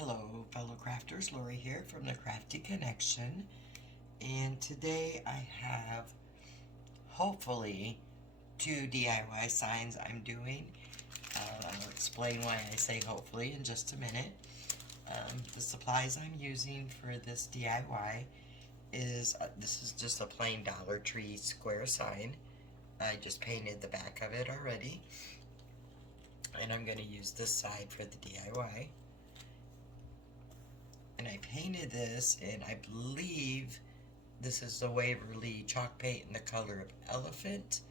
Hello fellow crafters, Lori here from the Crafty Connection, and today I have hopefully 2 DIY signs I'm doing. I'll explain why I say hopefully in just a minute. The supplies I'm using for this DIY is, this is just a plain Dollar Tree square sign. I just painted the back of it already, and I'm going to use this side for the DIY. And I painted this, and I believe this is the Waverly chalk paint in the color of elephant.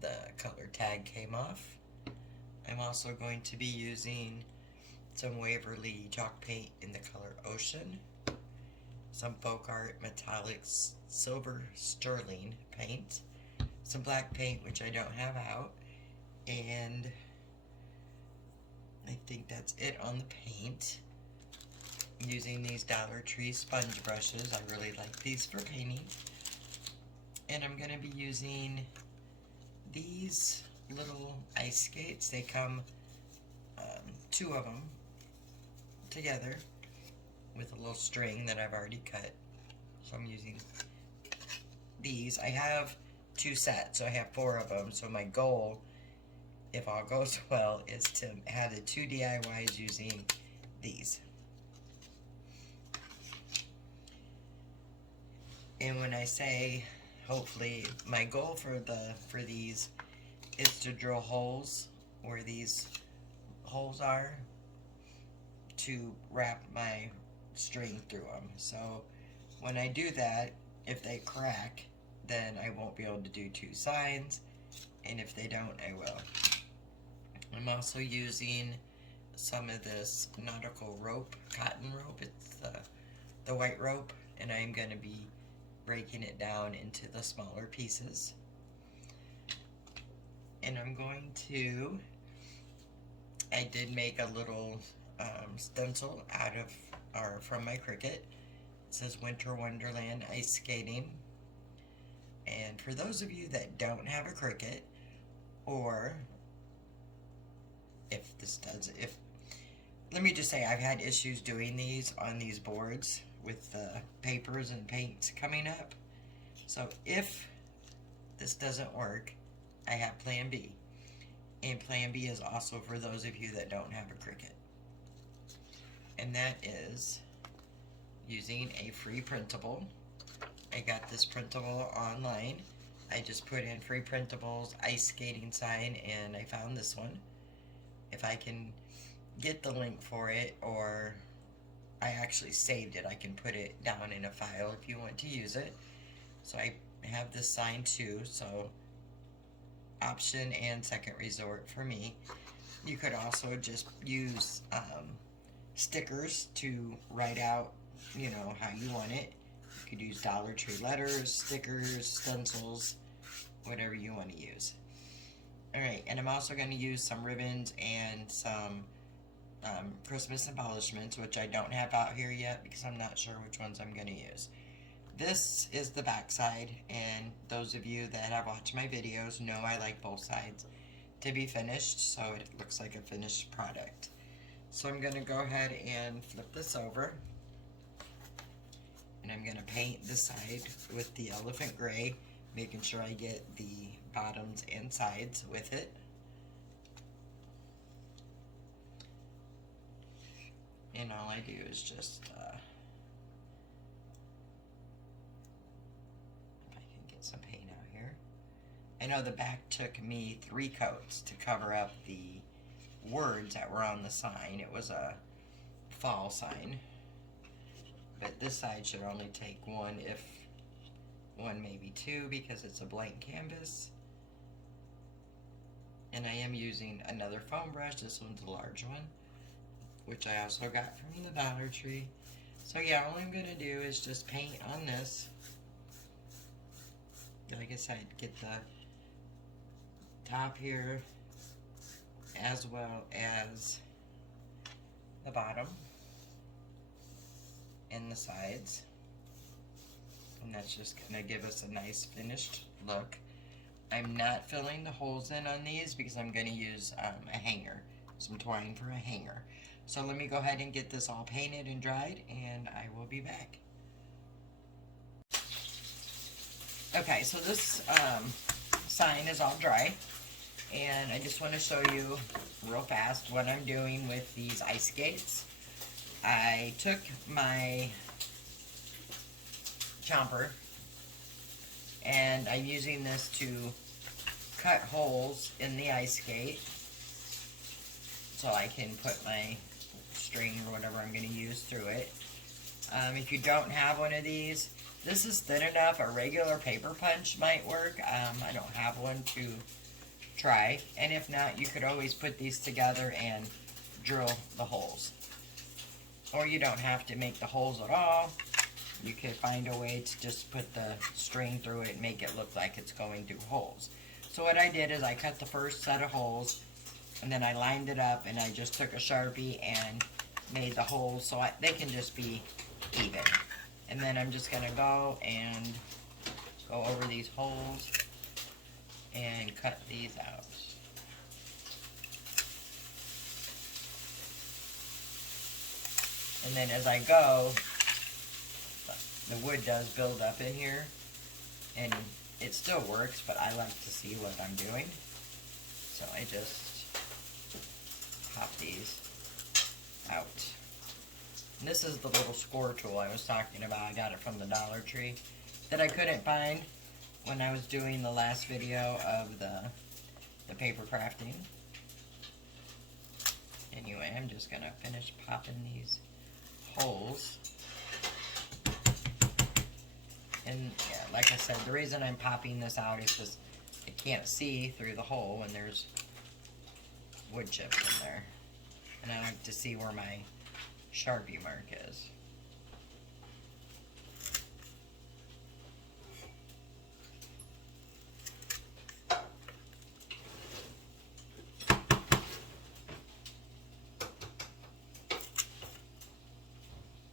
The color tag came off. I'm also going to be using some Waverly chalk paint in the color ocean, some folk art metallics silver sterling paint, some black paint which I don't have out, and I think that's it on the paint. Using these Dollar Tree sponge brushes. I really like these for painting. And I'm going to be using these little ice skates. They come, 2 of them together with a little string that I've already cut. So I'm using these. I have 2 sets, so I have 4 of them. So my goal, if all goes well, is to have the 2 DIYs using these. And when I say hopefully, my goal for these is to drill holes where these holes are to wrap my string through them. So when I do that, if they crack, then I won't be able to do 2 signs, and if they don't, I will. I'm also using some of this nautical rope, cotton rope. It's the white rope, and I'm going to be breaking it down into the smaller pieces. And I'm going to, I did make a little stencil out of, or from my Cricut. It says Winter Wonderland Ice Skating. And for those of you that don't have a Cricut, or if this does, let me just say I've had issues doing these on these boards with the papers and paints coming up. So if this doesn't work, I have plan B. And plan B is also for those of you that don't have a Cricut. And that is using a free printable. I got this printable online. I just put in free printables, ice skating sign, and I found this one. If I can get the link for it, or I actually saved it, I can put it down in a file if you want to use it. So I have this sign too, so option and second resort for me. You could also just use stickers to write out, you know, how you want it. You could use Dollar Tree letters, stickers, stencils, whatever you want to use. Alright, and I'm also going to use some ribbons and some Christmas embellishments, which I don't have out here yet because I'm not sure which ones I'm going to use. This is the back side, and those of you that have watched my videos know I like both sides to be finished, so it looks like a finished product. So I'm going to go ahead and flip this over, and I'm going to paint the side with the elephant gray, making sure I get the bottoms and sides with it. And all I do is just, if I can get some paint out here. I know the back took me 3 coats to cover up the words that were on the sign. It was a fall sign. But this side should only take 1, if 1 maybe 2, because it's a blank canvas. And I am using another foam brush. This one's a large one, which I also got from the Dollar Tree. So yeah, all I'm going to do is just paint on this. Like I said, get the top here as well as the bottom and the sides. And that's just going to give us a nice finished look. I'm not filling the holes in on these because I'm going to use a hanger, some twine for a hanger. So let me go ahead and get this all painted and dried, and I will be back. Okay, so this sign is all dry, and I just want to show you real fast what I'm doing with these ice skates. I took my chomper, and I'm using this to cut holes in the ice skate so I can put my string or whatever I'm going to use through it. If you don't have one of these, this is thin enough. A regular paper punch might work. I don't have one to try, and if not, you could always put these together and drill the holes. Or you don't have to make the holes at all. You could find a way to just put the string through it and make it look like it's going through holes. So what I did is I cut the first set of holes, and then I lined it up, and I just took a Sharpie and made the holes so they can just be even. And then I'm just going to go and go over these holes and cut these out. And then as I go, the wood does build up in here, and it still works, but I like to see what I'm doing. So I just pop these out. And this is the little score tool I was talking about. I got it from the Dollar Tree that I couldn't find when I was doing the last video of the paper crafting. Anyway, I'm just going to finish popping these holes. And yeah, like I said, the reason I'm popping this out is because I can't see through the hole when there's wood chips in there. And I like to see where my Sharpie mark is.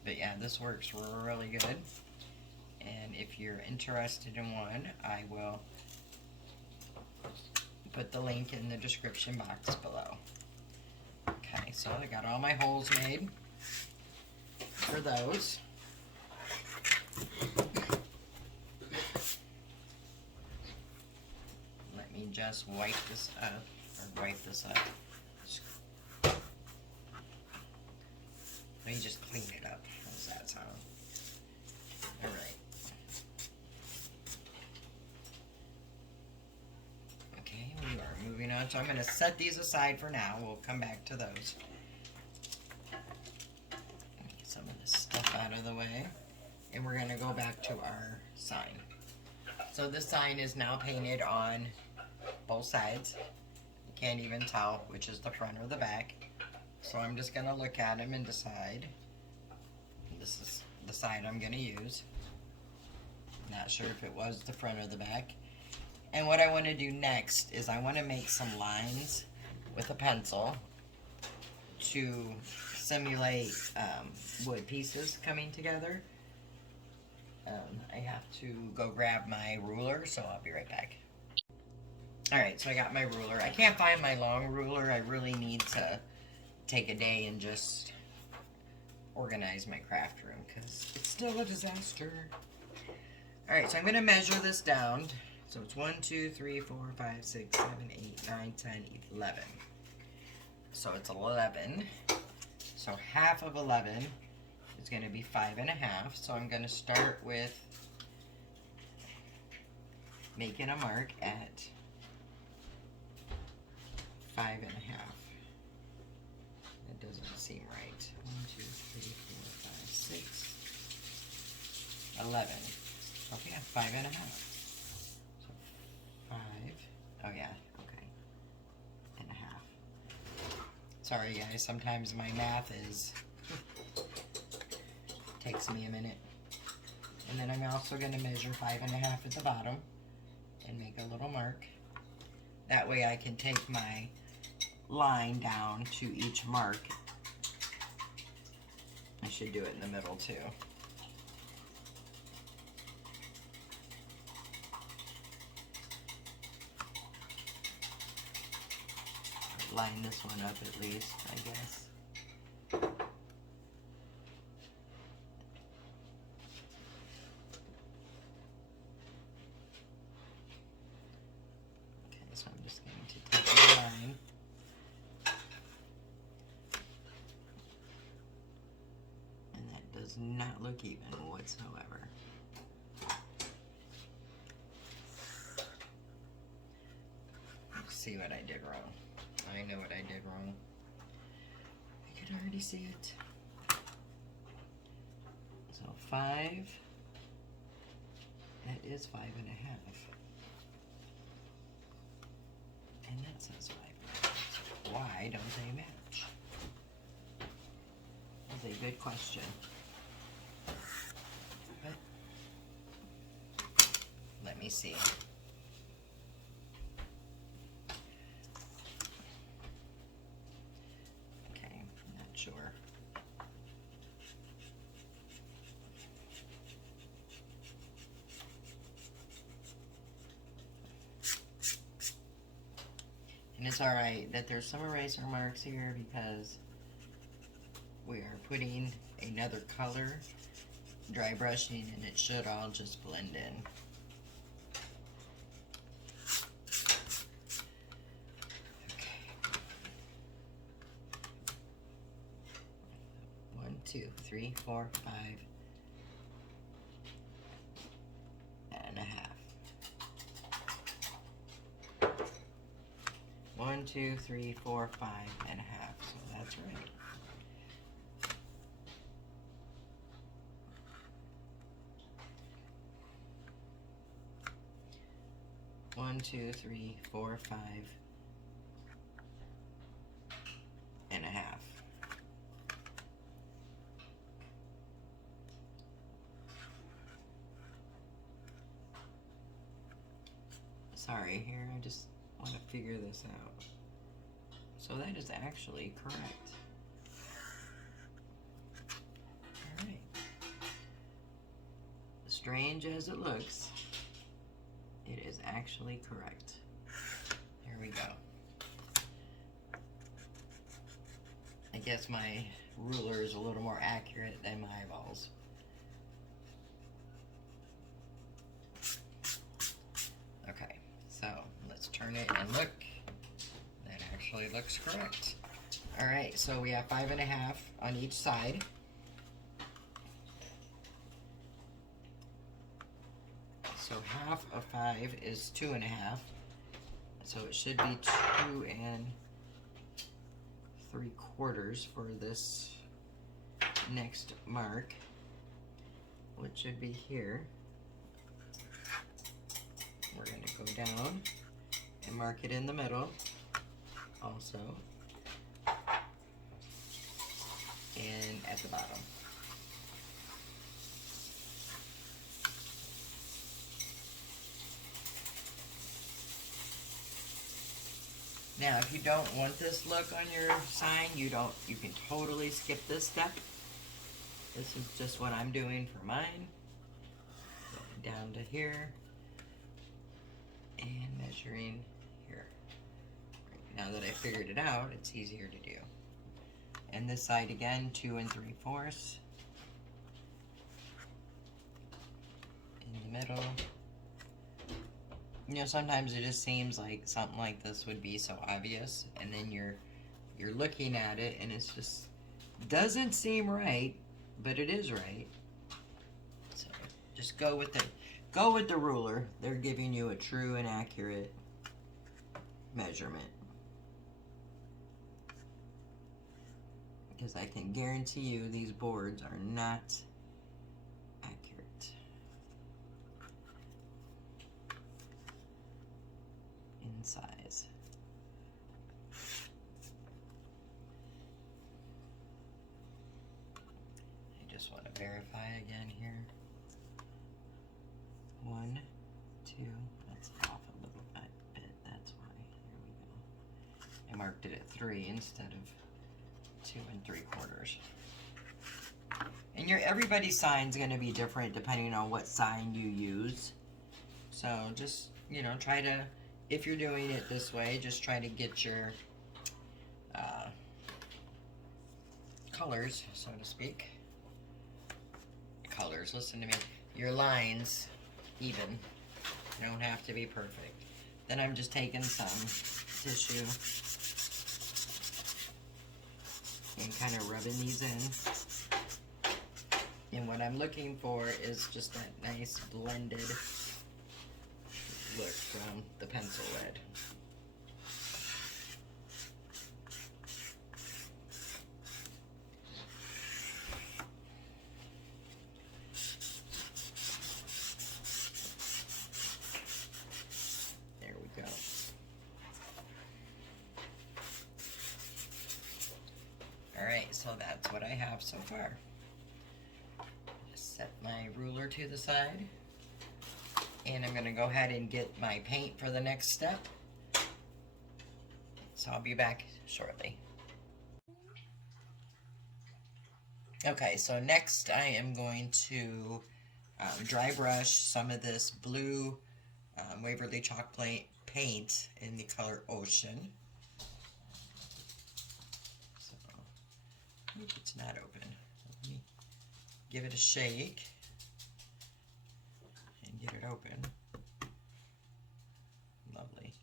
But yeah, this works really good. And if you're interested in one, I will put the link in the description box below. Okay, so I got all my holes made for those. Let me just wipe this up, or wipe this up. Let me just clean it up. How does that sound? Alright. Okay, we are moving on. So I'm going to set these aside for now. We'll come back to those. Get some of this stuff out of the way. And we're going to go back to our sign. So this sign is now painted on both sides. You can't even tell which is the front or the back. So I'm just going to look at them and decide. This is the side I'm going to use. Not sure if it was the front or the back. And what I want to do next is I want to make some lines with a pencil to simulate wood pieces coming together. I have to go grab my ruler, so I'll be right back. Alright, so I got my ruler. I can't find my long ruler. I really need to take a day and just organize my craft room because it's still a disaster. Alright, so I'm going to measure this down. So it's 1, 2, 3, 4, 5, 6, 7, 8, 9, 10, 11. So it's 11. So half of 11 is going to be 5.5. So I'm going to start with making a mark at 5.5. That doesn't seem right. 1, 2, 3, 4, 5, 6, 11. Okay, 5.5. So 5. Oh yeah, okay. And a half. Sorry guys, sometimes my math takes me a minute. And then I'm also going to measure 5.5 at the bottom and make a little mark. That way I can take my line down to each mark. I should do it in the middle too. Line this one up at least, I guess. So I'm just going to take the line. And that does not look even whatsoever. Let's see what I did wrong. I know what I did wrong. I could already see it. So 5. That is 5.5. And that says 5.5. Why don't they match? That's a good question. But let me see. Okay, I'm not sure. And it's alright that there's some eraser marks here because we are putting another color, dry brushing, and it should all just blend in. Okay. 1, 2, 3, 4, 5 and a half. 1, 2, 3, 4, 5 and a half. So that's right. One, 2, 3, 4, 5 and a half. Sorry, here I just want to figure this out. So that is actually correct. Alright. Strange as it looks, it is actually correct. Here we go. I guess my ruler is a little more accurate than my eyeballs. Okay, so let's turn it and look. That actually looks correct. Alright, so we have 5.5 on each side. So half of 5 is 2.5. So it should be 2 3/4 for this next mark, which should be here. We're going to go down and mark it in the middle also, and at the bottom. Now, if you don't want this look on your sign, you can totally skip this step. This is just what I'm doing for mine. Going down to here and measuring here. Right, now that I figured it out, it's easier to do. And this side again, 2 3/4 in the middle. You know, sometimes it just seems like something like this would be so obvious, and then you're looking at it and it's just doesn't seem right, but it is right. So just go with the ruler. They're giving you a true and accurate measurement. Because I can guarantee you these boards are not accurate in size. I just want to verify again here. 1, 2, that's off a little bit, that's why. There we go. I marked it at 3 instead of 2 3/4. And everybody's sign's going to be different depending on what sign you use. So just, you know, try to, if you're doing it this way, just try to get your colors, so to speak. Colors, listen to me. Your lines even. You don't have to be perfect. Then I'm just taking some tissue and kind of rubbing these in. And what I'm looking for is just that nice blended look from the pencil red. There we go. Alright, so that's what I have so far. Set my ruler to the side. And I'm going to go ahead and get my paint for the next step. So I'll be back shortly. Okay, so next I am going to dry brush some of this blue Waverly chalk paint in the color Ocean. So, it's not open. Let me give it a shake and get it open. Lovely.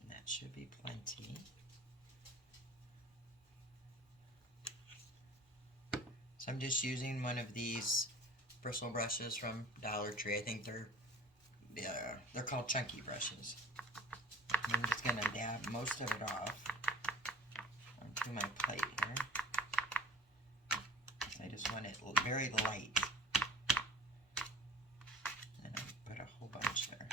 And that should be plenty. So I'm just using one of these bristle brushes from Dollar Tree. I think they're called chunky brushes. I'm just gonna dab most of it off onto my plate here. I just want it very light. And I put a whole bunch there.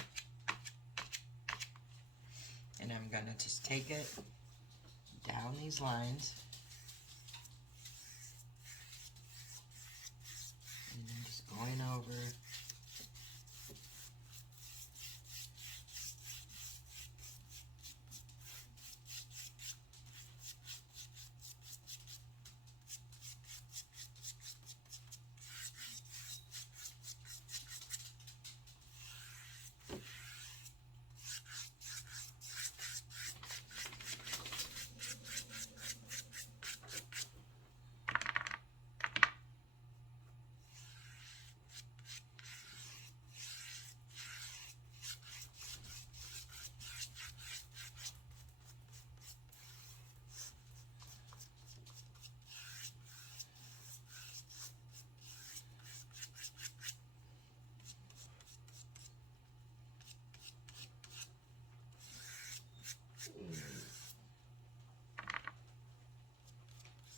And I'm gonna just take it down these lines. And then just going over.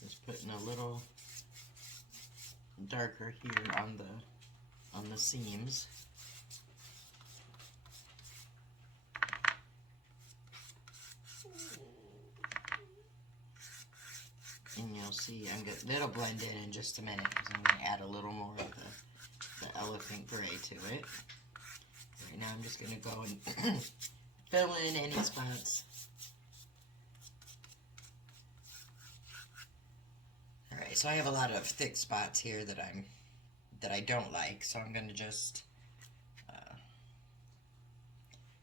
Just putting a little darker here on the seams. And you'll see, it'll blend in just a minute because I'm going to add a little more of the elephant gray to it. Right now I'm just going to go and fill in any spots. Alright, so I have a lot of thick spots here that I don't like, so I'm going to just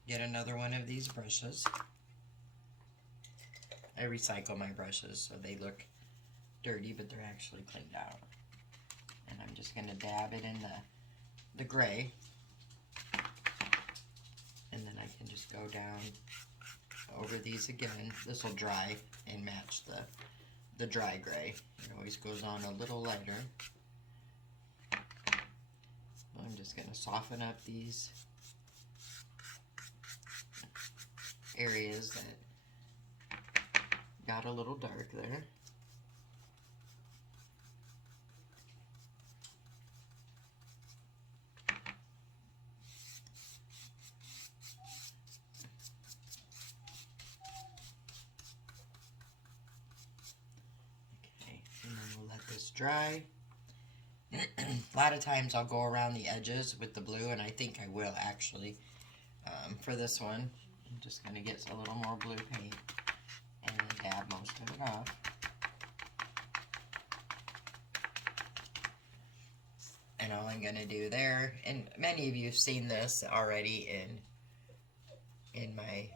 get another one of these brushes. I recycle my brushes so they look dirty, but they're actually cleaned out. And I'm just going to dab it in the gray. And then I can just go down over these again. This will dry and match the dry gray. It always goes on a little lighter. I'm just going to soften up these areas that got a little dark there. Okay, and then we'll let this dry. A lot of times I'll go around the edges with the blue, and I think I will actually for this one. I'm just going to get a little more blue paint and then dab most of it off. And all I'm going to do there, and many of you have seen this already in my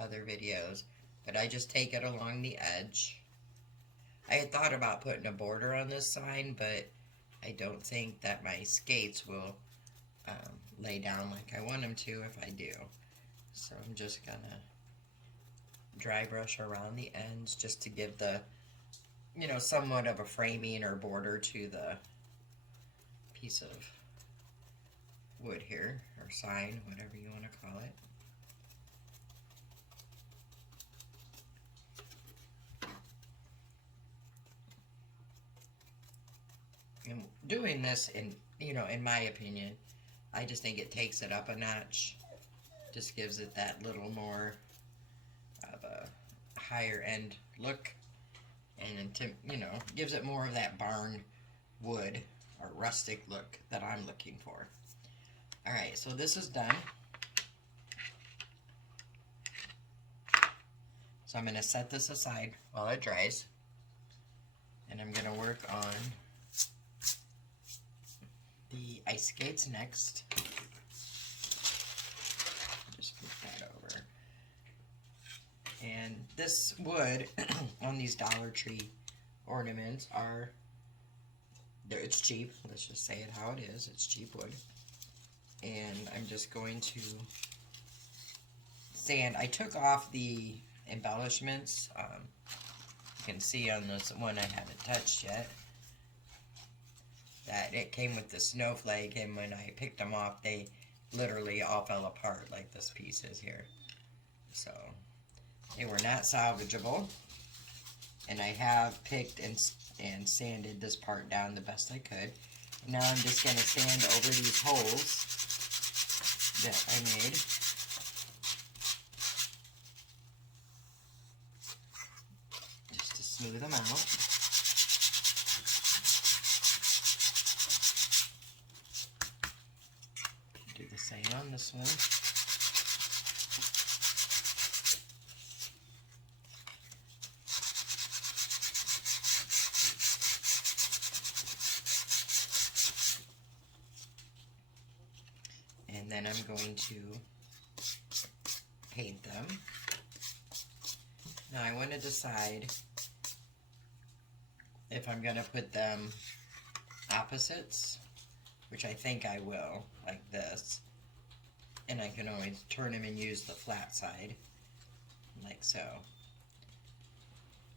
other videos, but I just take it along the edge. I had thought about putting a border on this sign, but I don't think that my skates will lay down like I want them to if I do. So I'm just gonna dry brush around the ends just to give the, you know, somewhat of a framing or border to the piece of wood here, or sign, whatever you want to call it. And doing this, in my opinion, I just think it takes it up a notch. Just gives it that little more of a higher end look, and gives it more of that barn wood or rustic look that I'm looking for. Alright, so this is done. So I'm going to set this aside while it dries, and I'm going to work on the ice skates next. Just flip that over. And this wood on these Dollar Tree ornaments it's cheap. Let's just say it how it is. It's cheap wood. And I'm just going to sand. I took off the embellishments. You can see on this one I haven't touched yet that it came with the snowflake, and when I picked them off, they literally all fell apart like this piece is here. So they were not salvageable, and I have picked and sanded this part down the best I could. And now I'm just going to sand over these holes that I made. Just to smooth them out. Do the same on this one. And then I'm going to paint them. Now I want to decide if I'm going to put them opposites, which I think I will, like this. And I can always turn them and use the flat side, like so.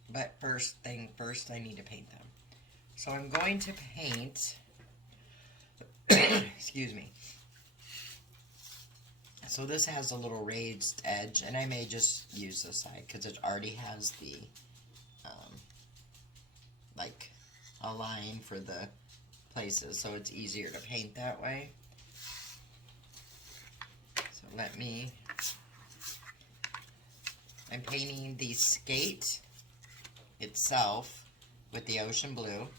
But first thing first, I need to paint them. So I'm going to paint, excuse me. So this has a little raised edge, and I may just use this side because it already has the, like, a line for the places, so it's easier to paint that way. So I'm painting the skate itself with the ocean blue,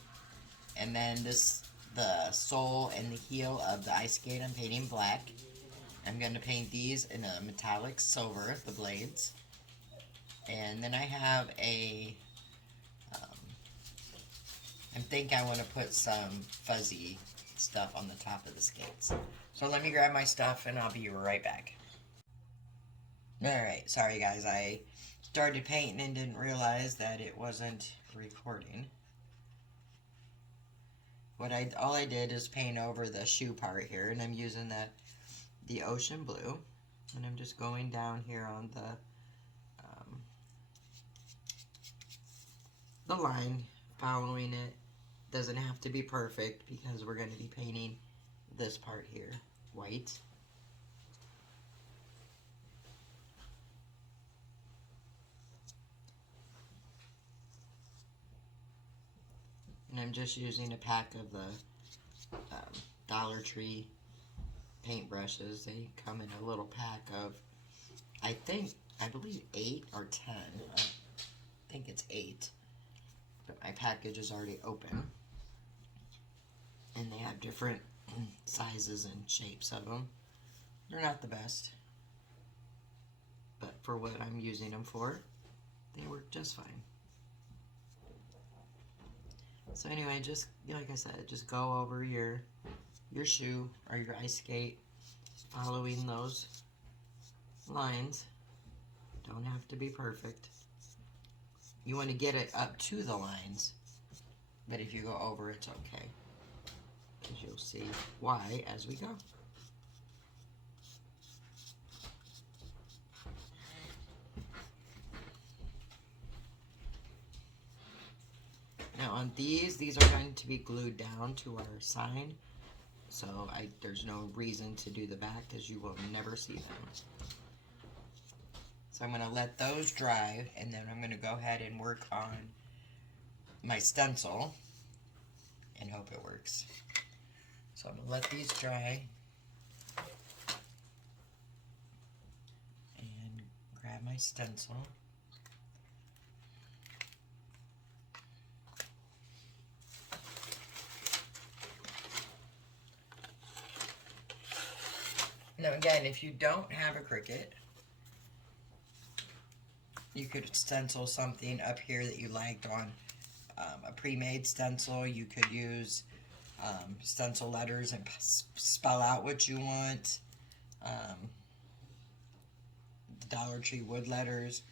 and then the sole and the heel of the ice skate I'm painting black. I'm going to paint these in a metallic silver, the blades. And then I have I think I want to put some fuzzy stuff on the top of the skates. So let me grab my stuff and I'll be right back. Alright, sorry guys, I started painting and didn't realize that it wasn't recording. All I did is paint over the shoe part here, and I'm using the ocean blue, and I'm just going down here on the line, following it. Doesn't have to be perfect because we're going to be painting this part here white. And I'm just using a pack of the Dollar Tree paintbrushes. They come in a little pack of, I believe 8 or 10. I think it's 8. But my package is already open. And they have different sizes and shapes of them. They're not the best, but for what I'm using them for, they work just fine. So anyway, just like I said, just go over your shoe or your ice skate, following those lines. Don't have to be perfect. You want to get it up to the lines, but if you go over, it's okay. Because you'll see why as we go. Now on these are going to be glued down to our sign. So there's no reason to do the back because you will never see them. So I'm going to let those dry, and then I'm going to go ahead and work on my stencil and hope it works. So I'm going to let these dry and grab my stencil. Now again, if you don't have a Cricut, you could stencil something up here that you liked on a pre-made stencil. You could use stencil letters and spell out what you want. Dollar Tree wood letters,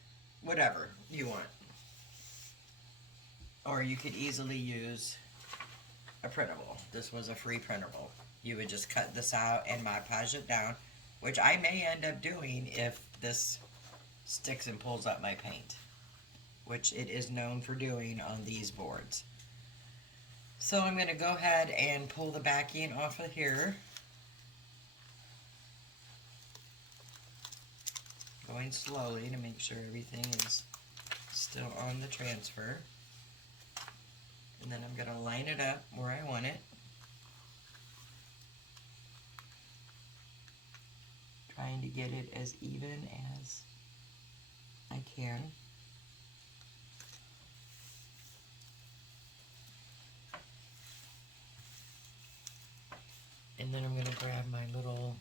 whatever you want. Or you could easily use a printable. This was a free printable. You would just cut this out and Mod Podge it down, which I may end up doing if this sticks and pulls up my paint, which it is known for doing on these boards. So I'm going to go ahead and pull the backing off of here. Going slowly to make sure everything is still on the transfer. And then I'm going to line it up where I want it. Trying to get it as even as I can. And then I'm going to grab my little,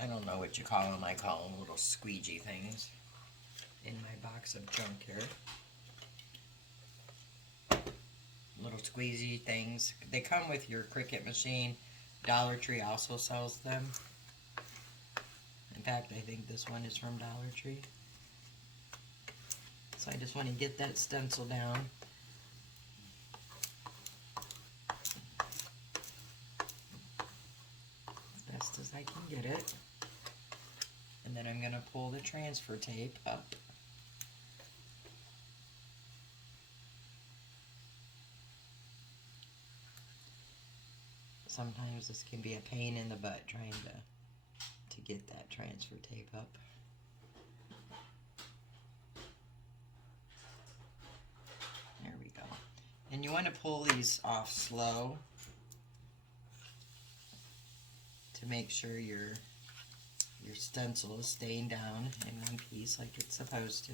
I don't know what you call them, I call them little squeegee things in my box of junk here. Little squeezy things. They come with your Cricut machine. Dollar Tree also sells them. In fact, I think this one is from Dollar Tree. So I just want to get that stencil down. As best as I can get it. And then I'm going to pull the transfer tape up. Sometimes this can be a pain in the butt trying to get that transfer tape up. There we go. And you want to pull these off slow to make sure your stencil is staying down in one piece like it's supposed to.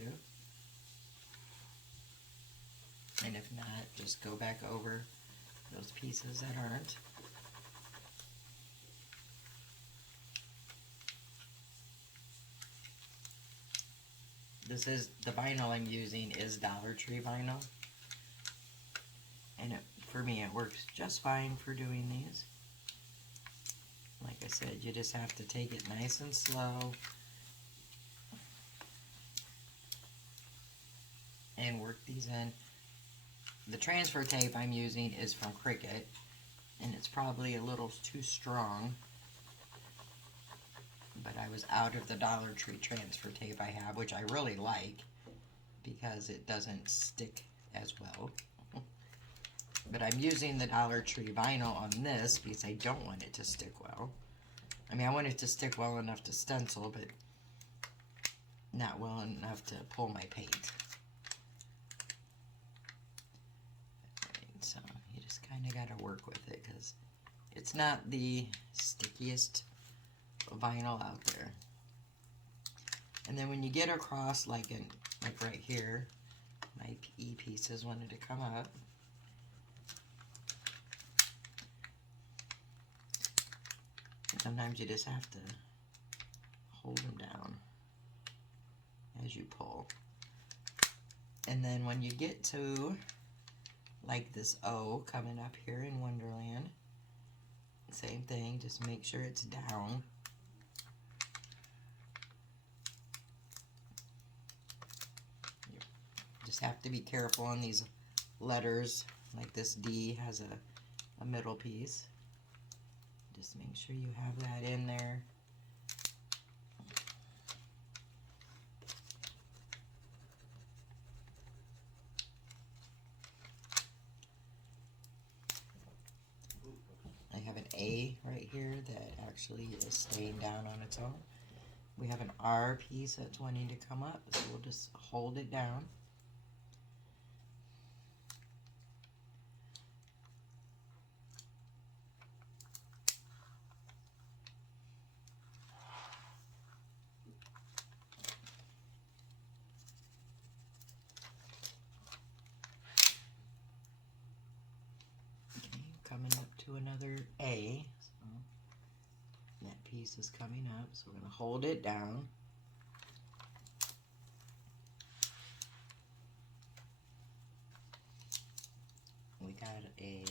And if not, just go back over those pieces that aren't. This is, the vinyl I'm using is Dollar Tree vinyl. And for me, it works just fine for doing these. Like I said, you just have to take it nice and slow. And work these in. The transfer tape I'm using is from Cricut. And it's probably a little too strong. But I was out of the Dollar Tree transfer tape I have, which I really like because it doesn't stick as well. But I'm using the Dollar Tree vinyl on this because I don't want it to stick well. I mean, I want it to stick well enough to stencil, but not well enough to pull my paint. So you just kind of got to work with it because it's not the stickiest vinyl out there. And then when you get across like right here, my E pieces wanted to come up. Sometimes you just have to hold them down as you pull. And then when you get to like this O coming up here in Wonderland, same thing, just make sure it's down. Just have to be careful on these letters. Like this D has a middle piece. Just make sure you have that in there. I have an A right here that actually is staying down on its own. We have an R piece that's wanting to come up, so we'll just hold it down. Coming up to another A, so that piece is coming up, so we're going to hold it down. We got a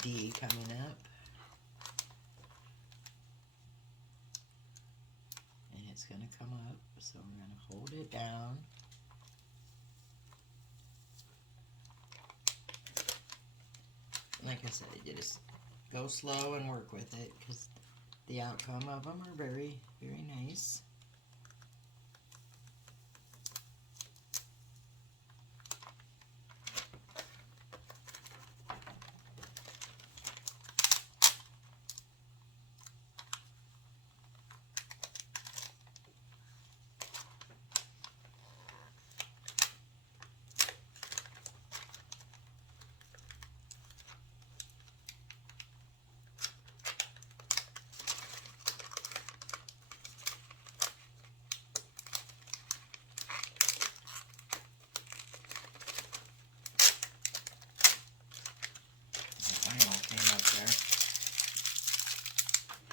D coming up, and it's going to come up, so we're going to hold it down. Like I said, you just go slow and work with it because the outcome of them are very, very nice.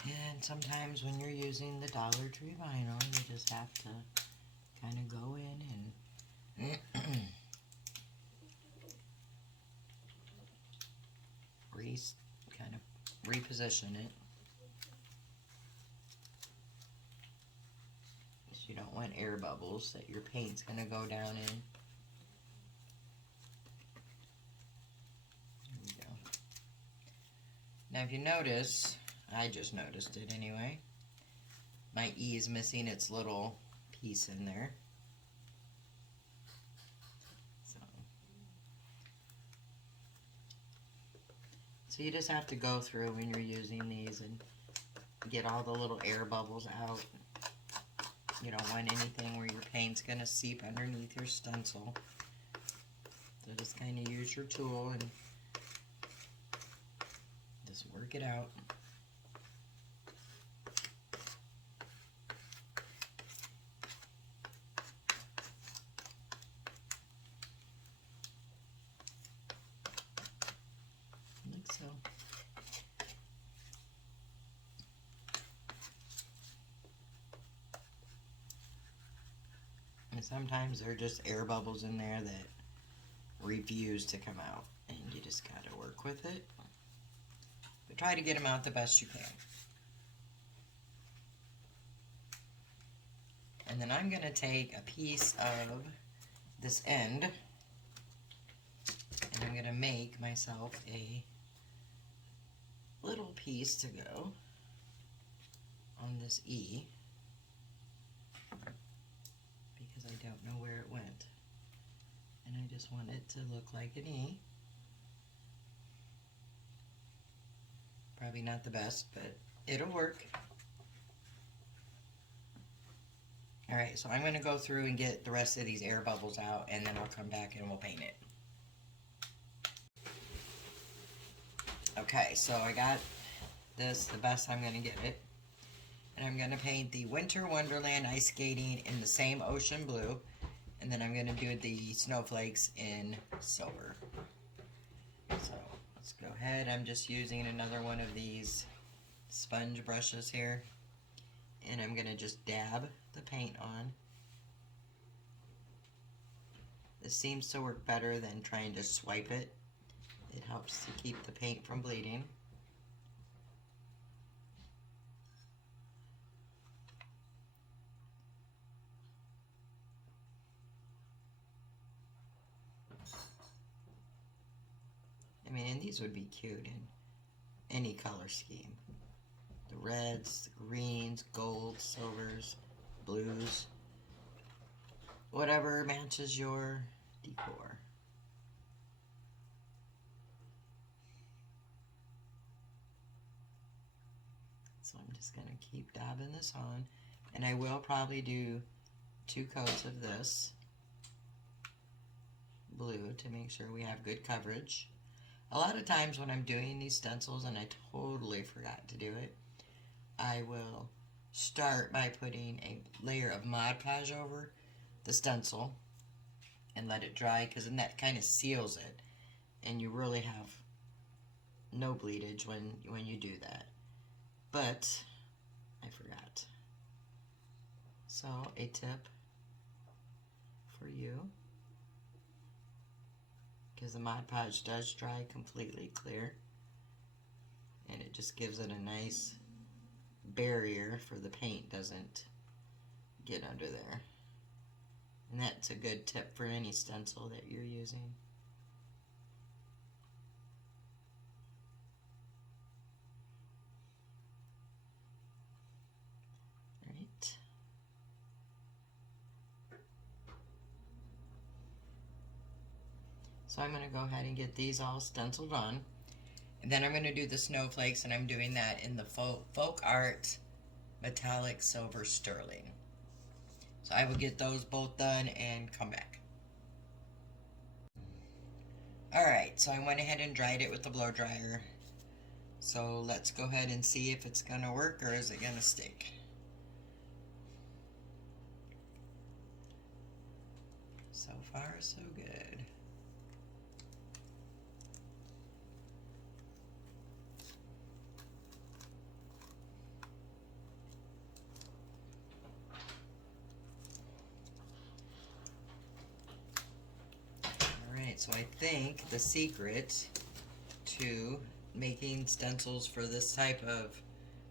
And sometimes when you're using the Dollar Tree vinyl, you just have to kind of go in and kind of reposition it. So you don't want air bubbles that your paint's going to go down in. There we go. Now if you notice, I just noticed it anyway, my E is missing its little piece in there. So you just have to go through when you're using these and get all the little air bubbles out. You don't want anything where your paint's going to seep underneath your stencil. So just kind of use your tool and just work it out. Like so. And sometimes there are just air bubbles in there that refuse to come out, and you just gotta work with it. But try to get them out the best you can. And then I'm gonna take a piece of this end, and I'm gonna make myself a little piece to go on this E, because I don't know where it went, and I just want it to look like an E. Probably not the best, but it'll work. Alright, so I'm going to go through and get the rest of these air bubbles out, and then I'll come back and we'll paint it. Okay, so I got this the best I'm going to get it. And I'm going to paint the Winter Wonderland ice skating in the same ocean blue. And then I'm going to do the snowflakes in silver. So let's go ahead. I'm just using another one of these sponge brushes here. And I'm going to just dab the paint on. This seems to work better than trying to swipe it. It helps to keep the paint from bleeding. And these would be cute in any color scheme. The reds, the greens, golds, silvers, blues, whatever matches your decor. So I'm just going to keep dabbing this on, and I will probably do 2 coats of this blue to make sure we have good coverage. A lot of times when I'm doing these stencils and I totally forgot to do it, I will start by putting a layer of Mod Podge over the stencil and let it dry, because then that kind of seals it, and you really have no bleedage when you do that. But I forgot. So a tip for you, because the Mod Podge does dry completely clear, and it just gives it a nice barrier for the paint doesn't get under there. And that's a good tip for any stencil that you're using. Right. So I'm going to go ahead and get these all stenciled on. And then I'm going to do the snowflakes, and I'm doing that in the Folk Art Metallic Silver Sterling. So I will get those both done and come back. Alright, so I went ahead and dried it with the blow dryer. So let's go ahead and see if it's going to work or is it going to stick. So far, so good. So I think the secret to making stencils for this type of,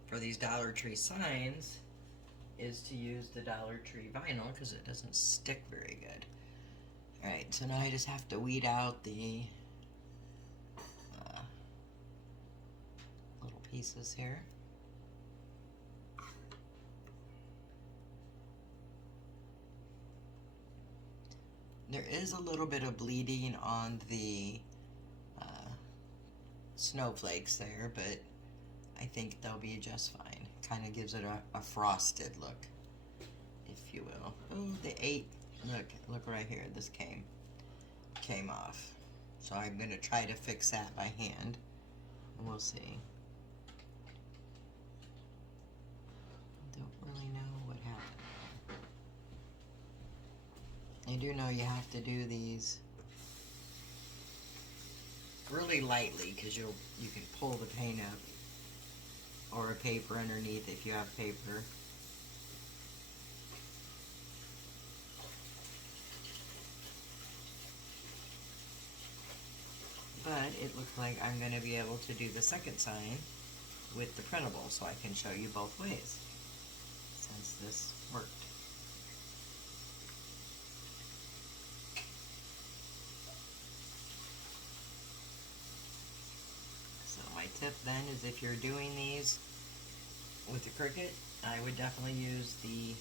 for these Dollar Tree signs, is to use the Dollar Tree vinyl, because it doesn't stick very good. Alright, so now I just have to weed out the little pieces here. There is a little bit of bleeding on the snowflakes there, but I think they'll be just fine. Kind of gives it a frosted look, if you will. Oh, look right here. This came off. So I'm going to try to fix that by hand, and we'll see. Don't really know what happened. I do know you have to do these really lightly, because you can pull the paint up, or a paper underneath if you have paper. But it looks like I'm going to be able to do the second sign with the printable, so I can show you both ways, since this worked. Tip then is, if you're doing these with the Cricut, I would definitely use the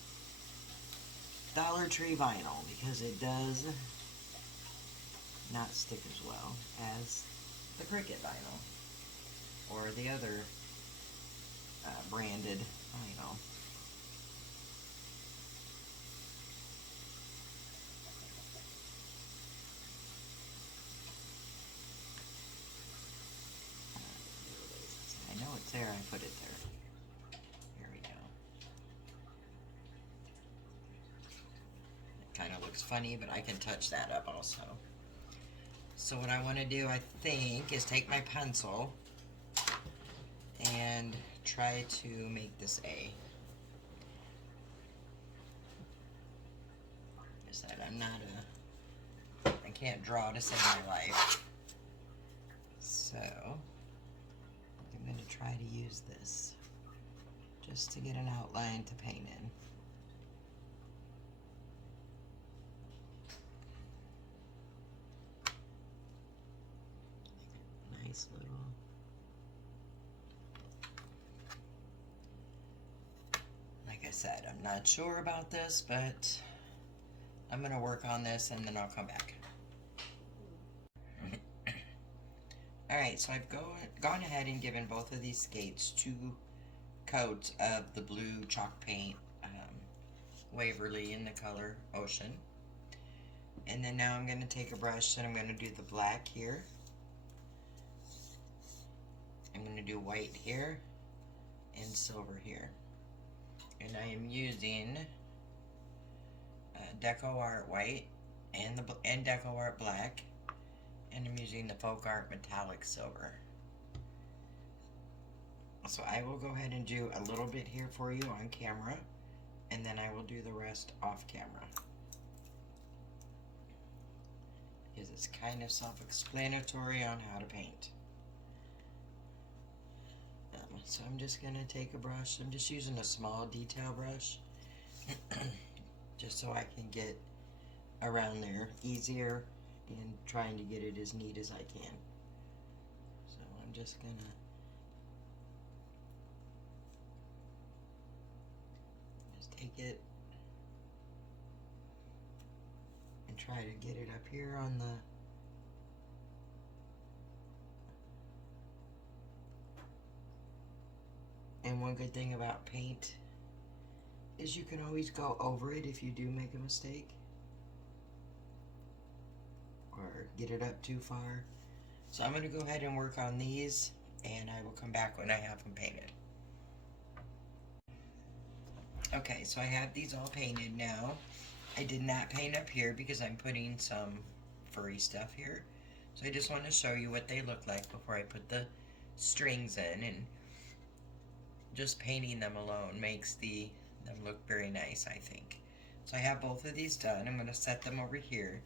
Dollar Tree vinyl, because it does not stick as well as the Cricut vinyl or the other branded vinyl. I know it's there, I put it there. Here we go. It kind of looks funny, but I can touch that up also. So what I want to do, I think, is take my pencil and try to make this A. Just that I can't draw to save my life. So I'm going to try to use this just to get an outline to paint in. said, I'm not sure about this, but I'm going to work on this and then I'll come back. Alright, so I've gone ahead and given both of these skates 2 coats of the blue chalk paint, Waverly in the color Ocean. And then now I'm going to take a brush and I'm going to do the black here. I'm going to do white here and silver here. And I am using Deco Art White and Deco Art Black. And I'm using the Folk Art Metallic Silver. So I will go ahead and do a little bit here for you on camera, and then I will do the rest off camera. Because it's kind of self-explanatory on how to paint. So I'm just going to take a brush. I'm just using a small detail brush. Just so I can get around there easier and trying to get it as neat as I can. So I'm just going to take it and try to get it up here on the and one good thing about paint is you can always go over it if you do make a mistake or get it up too far. So I'm going to go ahead and work on these and I will come back when I have them painted. Okay, so I have these all painted now. I did not paint up here because I'm putting some furry stuff here. So I just want to show you what they look like before I put the strings in, and just painting them alone makes them look very nice, I think. So I have both of these done. I'm going to set them over here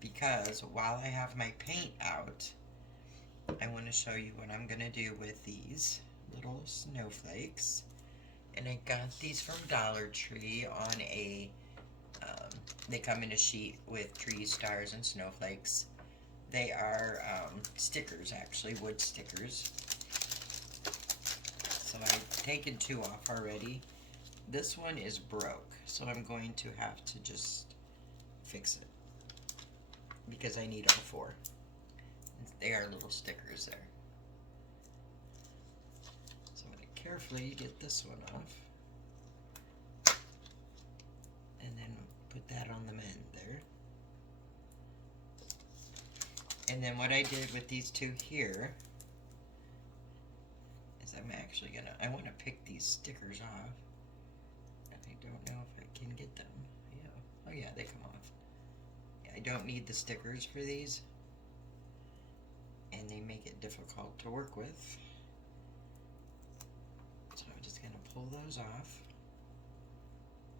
because while I have my paint out, I want to show you what I'm going to do with these little snowflakes. And I got these from Dollar Tree on a, they come in a sheet with trees, stars, and snowflakes. They are stickers, actually, wood stickers. So I've taken 2 off already. This one is broke, so I'm going to have to just fix it because I need all 4. They are little stickers there. Carefully get this one off and then put that on the end there. And then what I did with these 2 here is I'm actually gonna, I want to pick these stickers off. I don't know if I can get them. Yeah. Oh yeah, they come off. Yeah, I don't need the stickers for these, and they make it difficult to work with. So I'm just going to pull those off.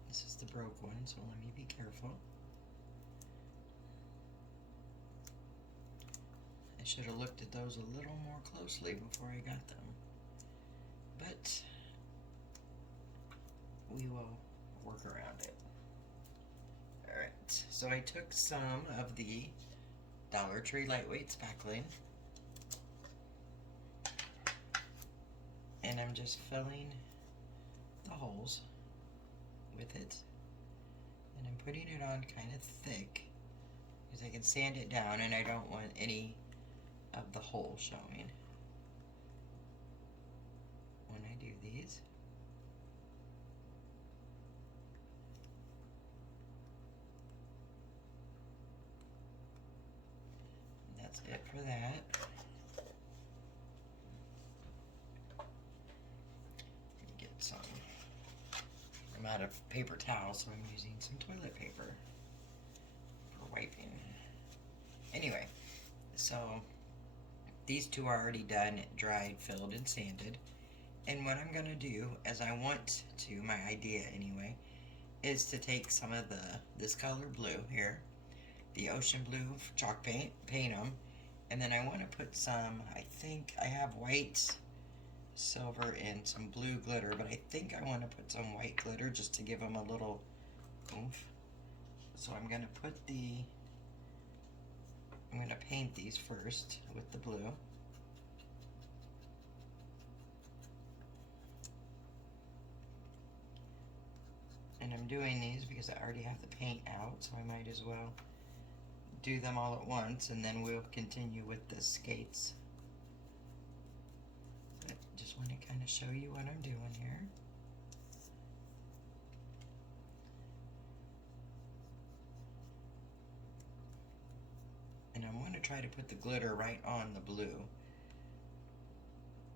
This is the broke one, so let me be careful. I should have looked at those a little more closely before I got them. But we will work around it. Alright, so I took some of the Dollar Tree Lightweight Spackling, and I'm just filling the holes with it, and I'm putting it on kind of thick because I can sand it down and I don't want any of the hole showing when I do these. And that's it for that. I'm out of paper towel, so I'm using some toilet paper for wiping. Anyway, so these 2 are already done, dried, filled, and sanded. And what I'm gonna do, as I want to, my idea anyway, is to take some of this color blue here, the ocean blue chalk paint them, and then I want to put some, I think I have white, silver, and some blue glitter, but I think I want to put some white glitter just to give them a little oomph. So I'm going to put I'm going to paint these first with the blue. doing these because I already have the paint out, so I might as well do them all at once, and then we'll continue with the skates. But just want to kind of show you what I'm doing here. And I want to try to put the glitter right on the blue.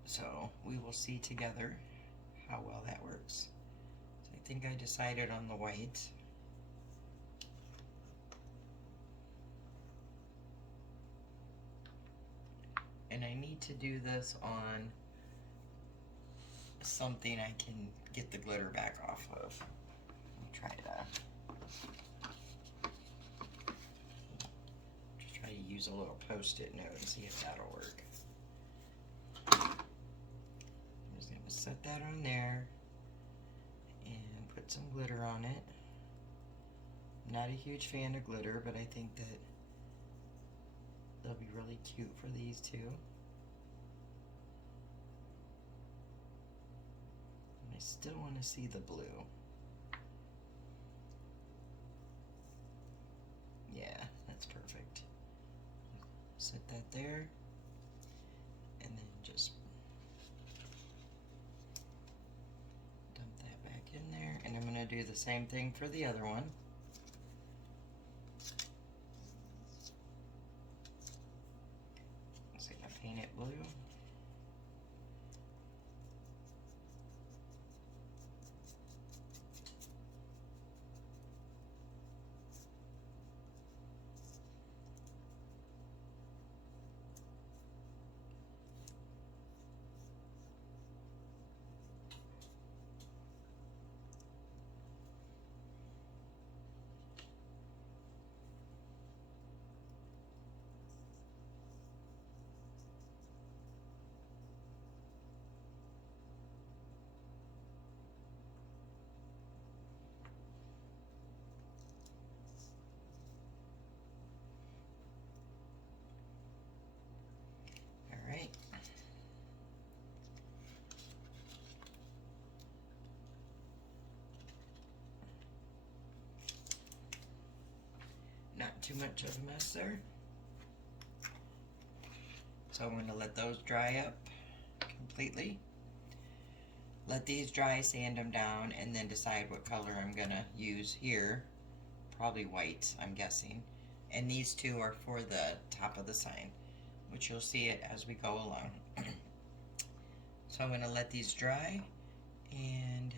So we will see together how well that works. So I think I decided on the white. And I need to do this on something I can get the glitter back off of. Let me try to just try to use a little post-it note and see if that'll work. I'm just gonna set that on there and put some glitter on it. I'm not a huge fan of glitter, but I think that they'll be really cute for these two. And I still want to see the blue. Yeah, that's perfect. Set that there. And then just dump that back in there. And I'm going to do the same thing for the other one. Paint it blue. Not too much of a mess there. So I'm going to let those dry up completely. Let these dry, sand them down, and then decide what color I'm going to use here. Probably white, I'm guessing. And these two are for the top of the sign, which you'll see it as we go along. So I'm going to let these dry and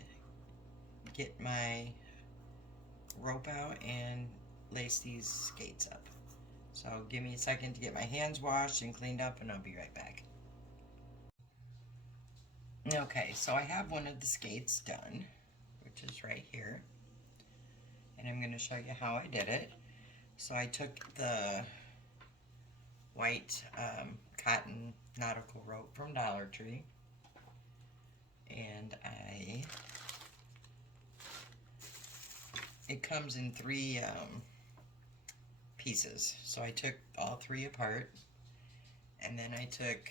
get my rope out and lace these skates up. So give me a second to get my hands washed and cleaned up, and I'll be right back. Okay, so I have one of the skates done, which is right here. And I'm going to show you how I did it. So I took the white cotton nautical rope from Dollar Tree, and it comes in three pieces. So I took all three apart, and then I took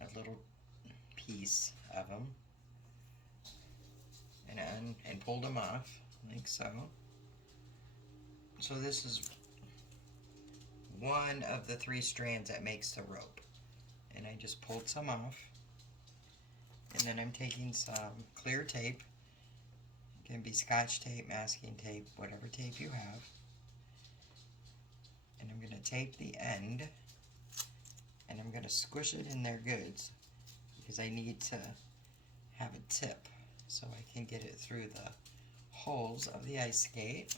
a little piece of them and pulled them off like so. So this is one of the three strands that makes the rope, and I just pulled some off. And then I'm taking some clear tape. It can be Scotch tape, masking tape, whatever tape you have. And I'm going to tape the end, and I'm going to squish it in there good because I need to have a tip so I can get it through the holes of the ice skate.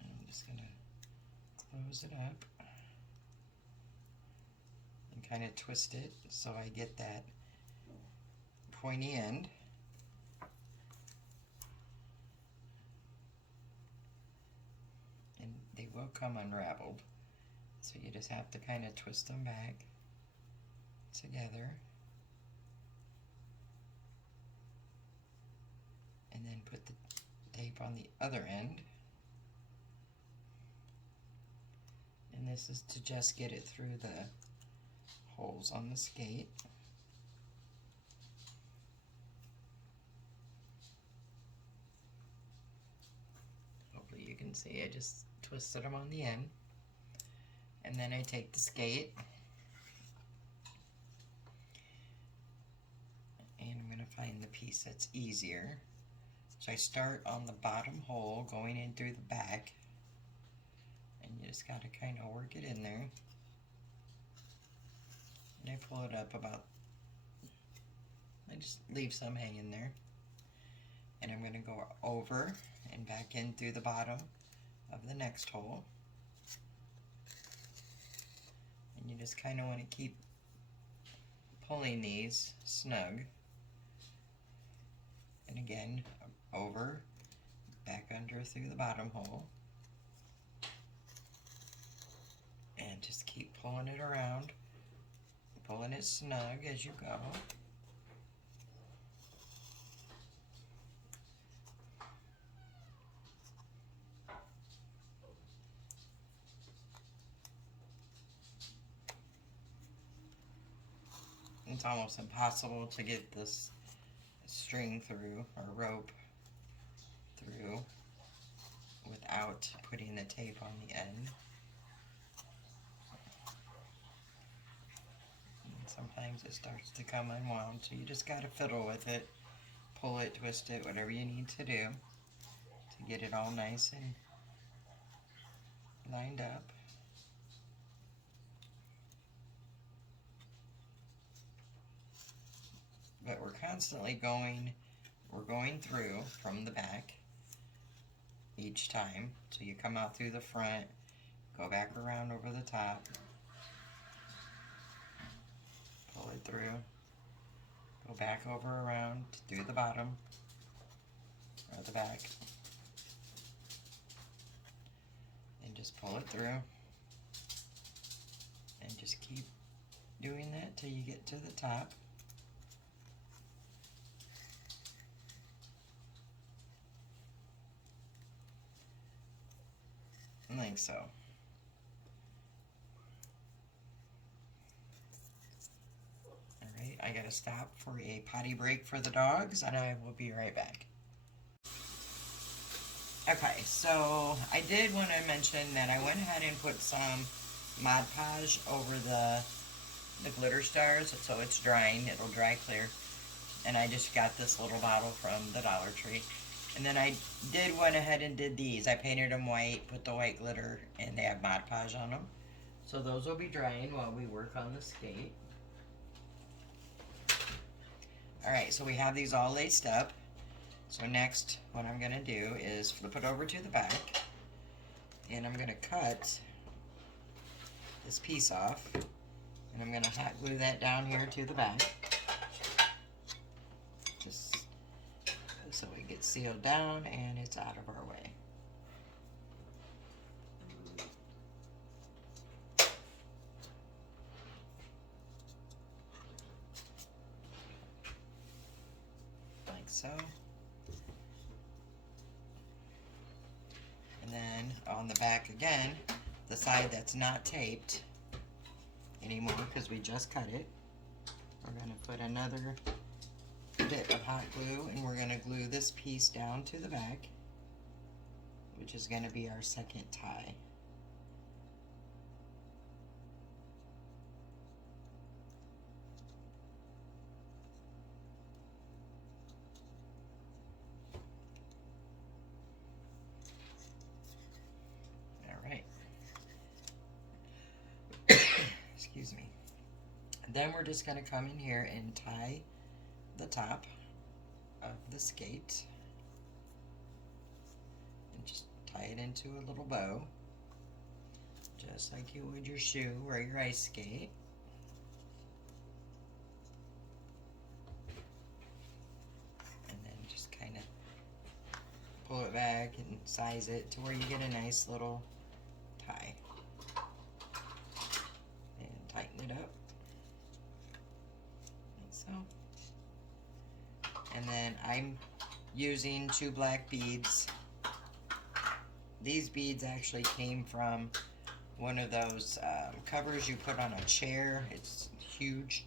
And I'm just going to close it up and kind of twist it so I get that pointy end. And they will come unraveled, so you just have to kind of twist them back together and then put the tape on the other end. And this is to just get it through the holes on the skate. Hopefully you can see, I just twisted them on the end. And then I take the skate and I'm going to find the piece that's easier. So I start on the bottom hole going in through the back, and you just got to kind of work it in there. And I pull it up about, I just leave some hanging there. And I'm going to go over and back in through the bottom of the next hole. And you just kind of want to keep pulling these snug. And again, over, back under through the bottom hole. And just keep pulling it around, pulling it snug as you go. It's almost impossible to get this string through, or rope through, without putting the tape on the end. And sometimes it starts to come unwound, so you just gotta fiddle with it, pull it, twist it, whatever you need to do to get it all nice and lined up. But we're constantly going through from the back each time. So you come out through the front, go back around over the top, pull it through, go back over around through the bottom or the back, and just pull it through, and just keep doing that till you get to the top. Like so. Alright, I gotta stop for a potty break for the dogs, and I will be right back. Okay, so I did want to mention that I went ahead and put some Mod Podge over the glitter stars, so it's drying. It'll dry clear. And I just got this little bottle from the Dollar Tree. And then I went ahead and did these. I painted them white, put the white glitter, and they have Mod Podge on them. So those will be drying while we work on the skate. Alright, so we have these all laced up. So next, what I'm going to do is flip it over to the back. And I'm going to cut this piece off. And I'm going to hot glue that down here to the back. Just so it gets sealed down and it's out of our way. Like so. And then on the back again, the side that's not taped anymore because we just cut it, we're going to put another bit of hot glue, and we're going to glue this piece down to the back, which is going to be our second tie. Alright. Excuse me. And then we're just going to come in here and tie the top of the skate and just tie it into a little bow, just like you would your shoe or your ice skate. And then just kind of pull it back and size it to where you get a nice little tie, and tighten it up like so. And then I'm using 2 black beads. These beads actually came from one of those covers you put on a chair. It's huge,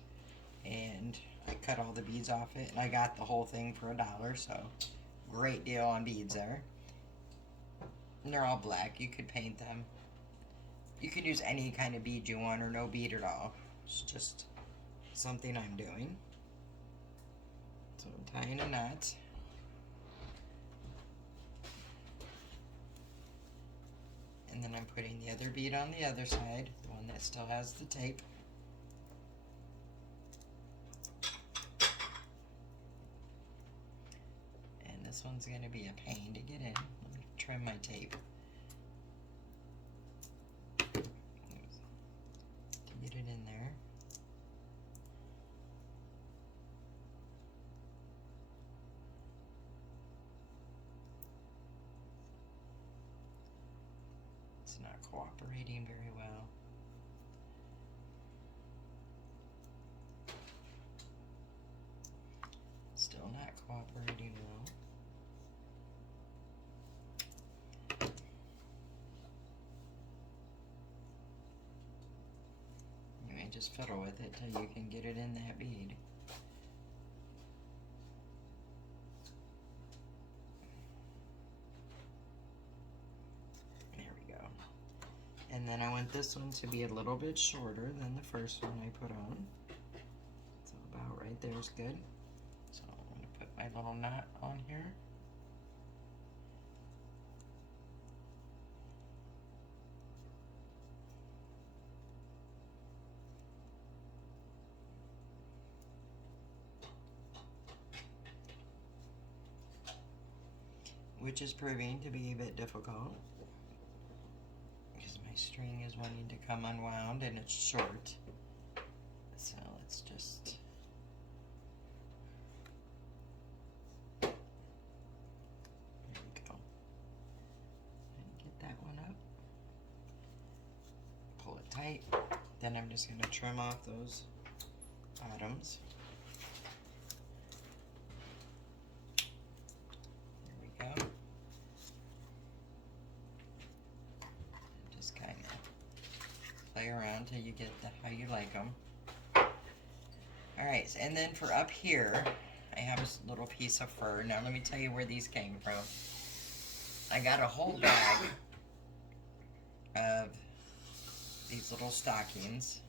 and I cut all the beads off it, and I got the whole thing for $1, so great deal on beads there. And they're all black. You could paint them. You could use any kind of bead you want, or no bead at all. It's just something I'm doing. So I'm tying a knot. And then I'm putting the other bead on the other side, the one that still has the tape. And this one's going to be a pain to get in. Let me trim my tape to get it in there. It's not cooperating very well. Still not cooperating well. Anyway, just fiddle with it till you can get it in that bead. And then I want this one to be a little bit shorter than the first one I put on. So about right there is good. So I'm going to put my little knot on here. Which is proving to be a bit difficult. String is wanting to come unwound and it's short, so let's just there we go, and get that one up, pull it tight. Then I'm just going to trim off those bottoms. There we go. Play around till you get how you like them. Alright, and then for up here, I have a little piece of fur. Now let me tell you where these came from. I got a whole bag of these little stockings,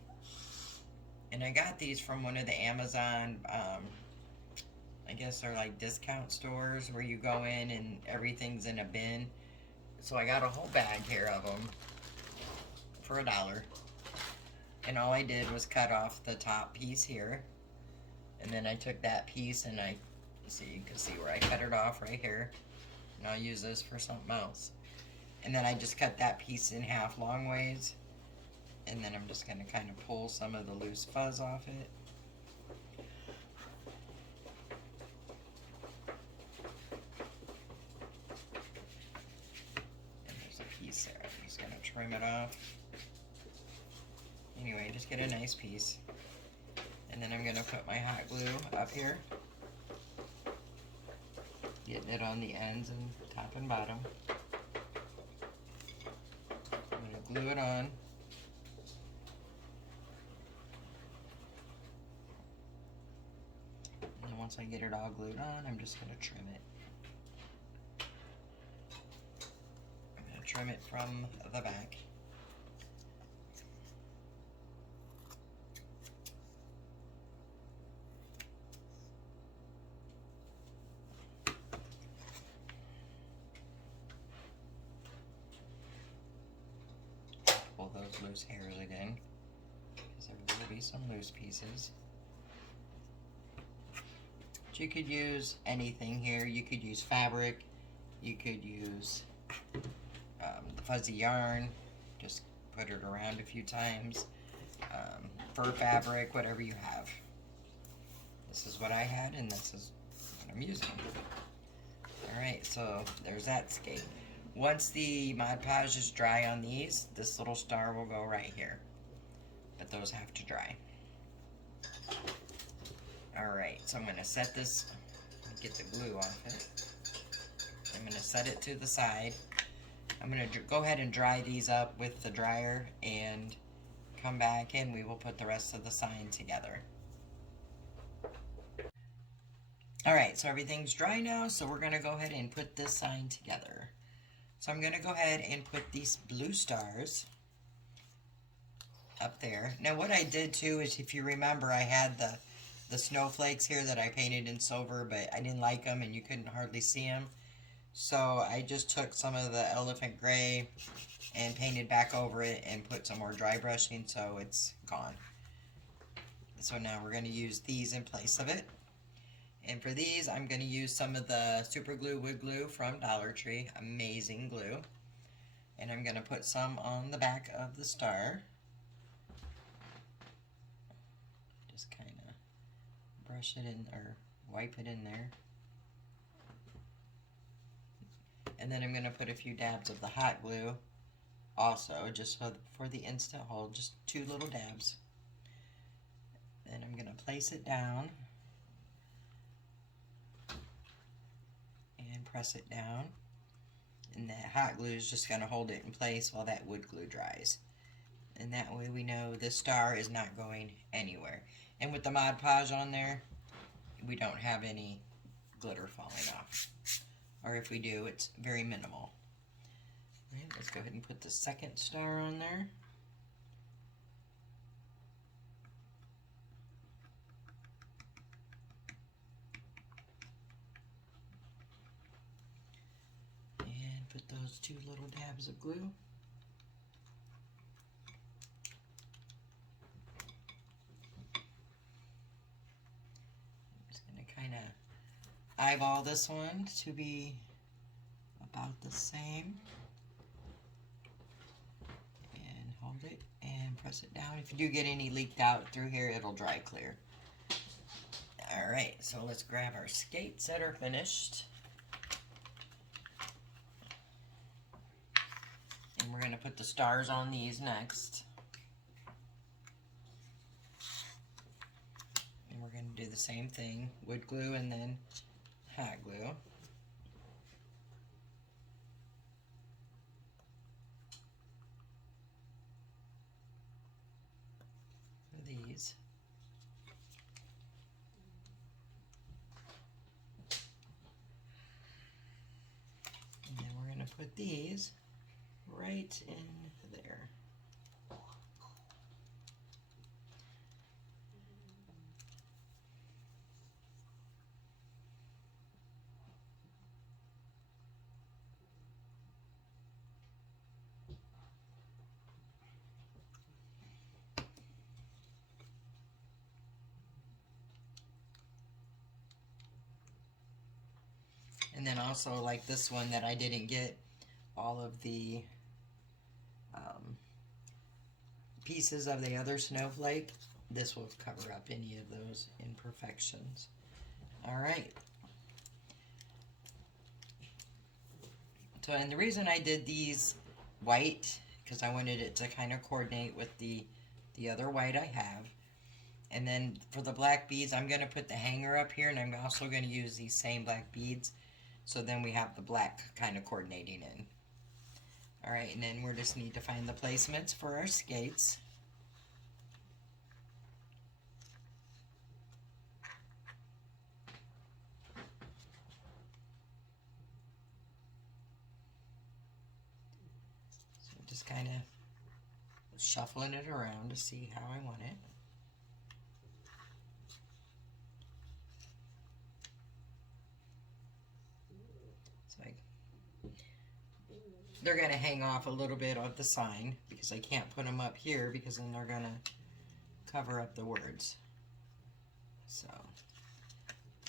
and I got these from one of the Amazon, I guess they're like discount stores where you go in and everything's in a bin. So I got a whole bag here of them for $1. And all I did was cut off the top piece here, and then I took that piece and you can see where I cut it off right here, and I'll use this for something else. And then I just cut that piece in half long ways, and then I'm just going to kind of pull some of the loose fuzz off it. And there's a piece there. I'm just going to trim it off. Anyway, just get a nice piece. And then I'm going to put my hot glue up here. Getting it on the ends and top and bottom. I'm going to glue it on. And then once I get it all glued on, I'm just going to trim it. I'm going to trim it from the back. Those loose hairs again, because there will be some loose pieces. But you could use anything here. You could use fabric, you could use fuzzy yarn, just put it around a few times, fur fabric, whatever you have. This is what I had, and this is what I'm using. Alright, so there's that scape. Once the Mod Podge is dry on these, this little star will go right here. But those have to dry. Alright, so I'm going to set this, get the glue off it. I'm going to set it to the side. I'm going to go ahead and dry these up with the dryer and come back and we will put the rest of the sign together. Alright, so everything's dry now, so we're going to go ahead and put this sign together. So I'm going to go ahead and put these blue stars up there. Now what I did too is, if you remember, I had the snowflakes here that I painted in silver, but I didn't like them and you couldn't hardly see them. So I just took some of the elephant gray and painted back over it and put some more dry brushing so it's gone. So now we're going to use these in place of it. And for these, I'm going to use some of the Super Glue Wood Glue from Dollar Tree. Amazing glue. And I'm going to put some on the back of the star. Just kind of brush it in, or wipe it in there. And then I'm going to put a few dabs of the hot glue also, just for the instant hold, just 2 little dabs. Then I'm going to place it down and press it down, and that hot glue is just going to hold it in place while that wood glue dries, and that way we know this star is not going anywhere. And with the Mod Podge on there, we don't have any glitter falling off, or if we do, it's very minimal. All right, let's go ahead and put the second star on there. Put those 2 little dabs of glue. I'm just going to kind of eyeball this one to be about the same. And hold it and press it down. If you do get any leaked out through here, it'll dry clear. Alright, so let's grab our skates that are finished. And we're going to put the stars on these next. And we're going to do the same thing, wood glue and then hot glue. For these. And then we're going to put these right in there. And then also, like this one that I didn't get all of the pieces of the other snowflake, this will cover up any of those imperfections. Alright. So, and the reason I did these white, because I wanted it to kind of coordinate with the other white I have. And then for the black beads, I'm going to put the hanger up here, and I'm also going to use these same black beads. So then we have the black kind of coordinating in. Alright, and then we just need to find the placements for our skates. So just kind of shuffling it around to see how I want it. They're going to hang off a little bit of the sign because I can't put them up here because then they're going to cover up the words. So,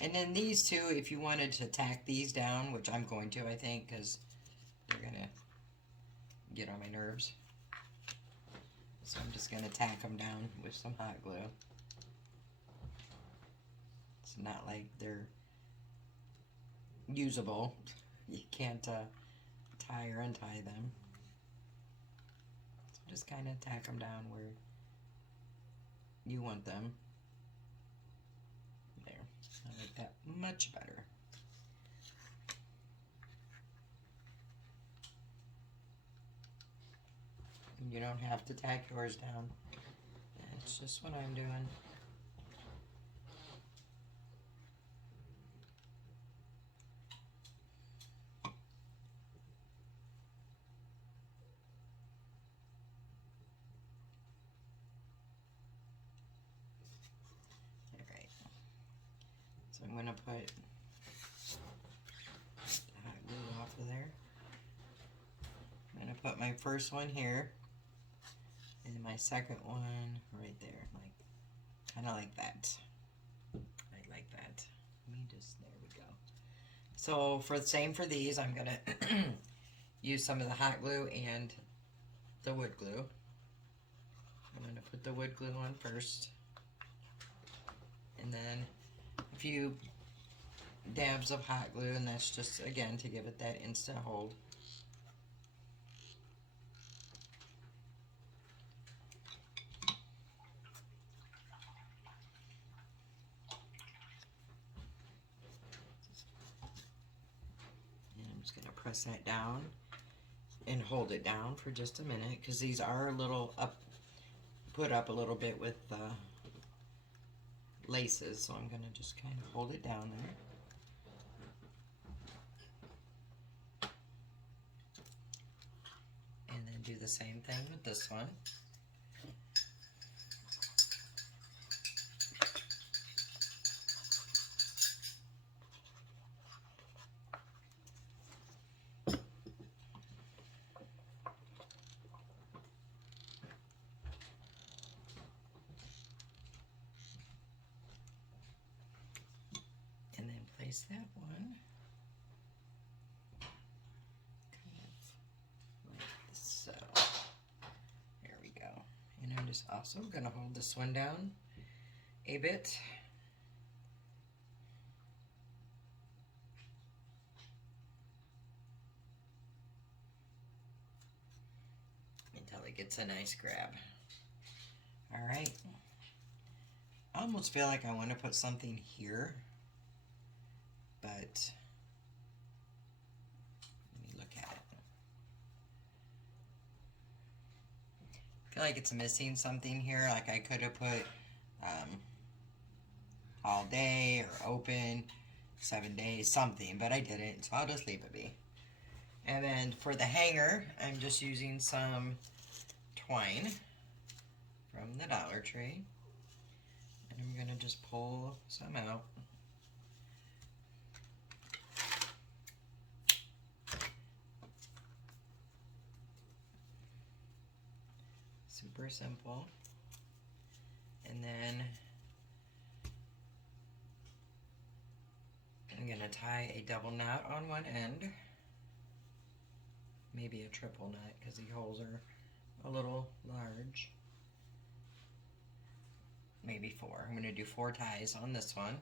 and then these two, if you wanted to tack these down, which I'm going to, I think, because they're going to get on my nerves. So I'm just going to tack them down with some hot glue. It's not like they're usable. You can't tie or untie them. So just kind of tack them down where you want them. There. I like that much better. You don't have to tack yours down. It's just what I'm doing. Alright. So I'm going to put the hot glue off of there. I'm going to put my first one here. And my second one right there. Like, kind of like that. I like that. Let me just, there we go. So for the same for these, I'm going to use some of the hot glue and the wood glue. I'm going to put the wood glue on first. And then a few dabs of hot glue, and that's just, again, to give it that instant hold. And I'm just going to press that down and hold it down for just a minute, because these are a little up, put up a little bit with laces, so I'm going to just kind of hold it down there. And then do the same thing with this one. And then place that one kind of like so. There we go. And I'm just also going to hold this one down a bit. Until it gets a nice grab. All right. I almost feel like I want to put something here, but let me look at it. I feel like it's missing something here. Like I could have put all day or open, 7 days, something, but I didn't, so I'll just leave it be. And then for the hanger, I'm just using some twine from the Dollar Tree. And I'm going to just pull some out. Super simple. And then I'm going to tie a double knot on one end. Maybe a triple knot because the holes are a little large. Maybe 4. I'm going to do 4 ties on this one.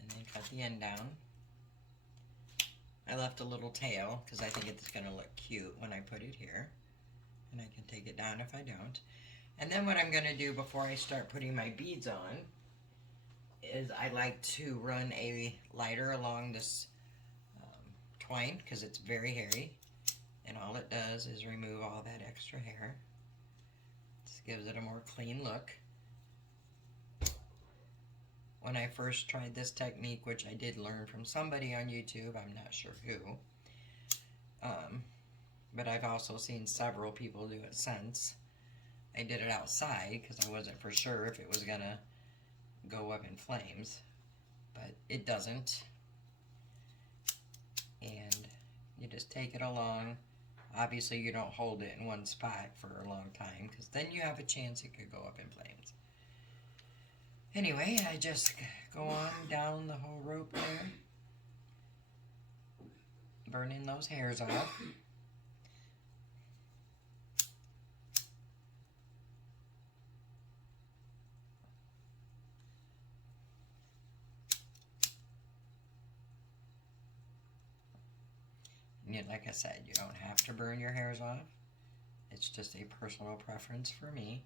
And then cut the end down. I left a little tail because I think it's going to look cute when I put it here. And I can take it down if I don't. And then what I'm going to do before I start putting my beads on is I like to run a lighter along this twine because it's very hairy. And all it does is remove all that extra hair. Just gives it a more clean look. When I first tried this technique, which I did learn from somebody on YouTube, I'm not sure who, but I've also seen several people do it since. I did it outside because I wasn't for sure if it was gonna go up in flames, but it doesn't. And you just take it along. Obviously you don't hold it in one spot for a long time because then you have a chance it could go up in flames. Anyway, I just go on down the whole rope there, burning those hairs off. And like I said, you don't have to burn your hairs off. It's just a personal preference for me.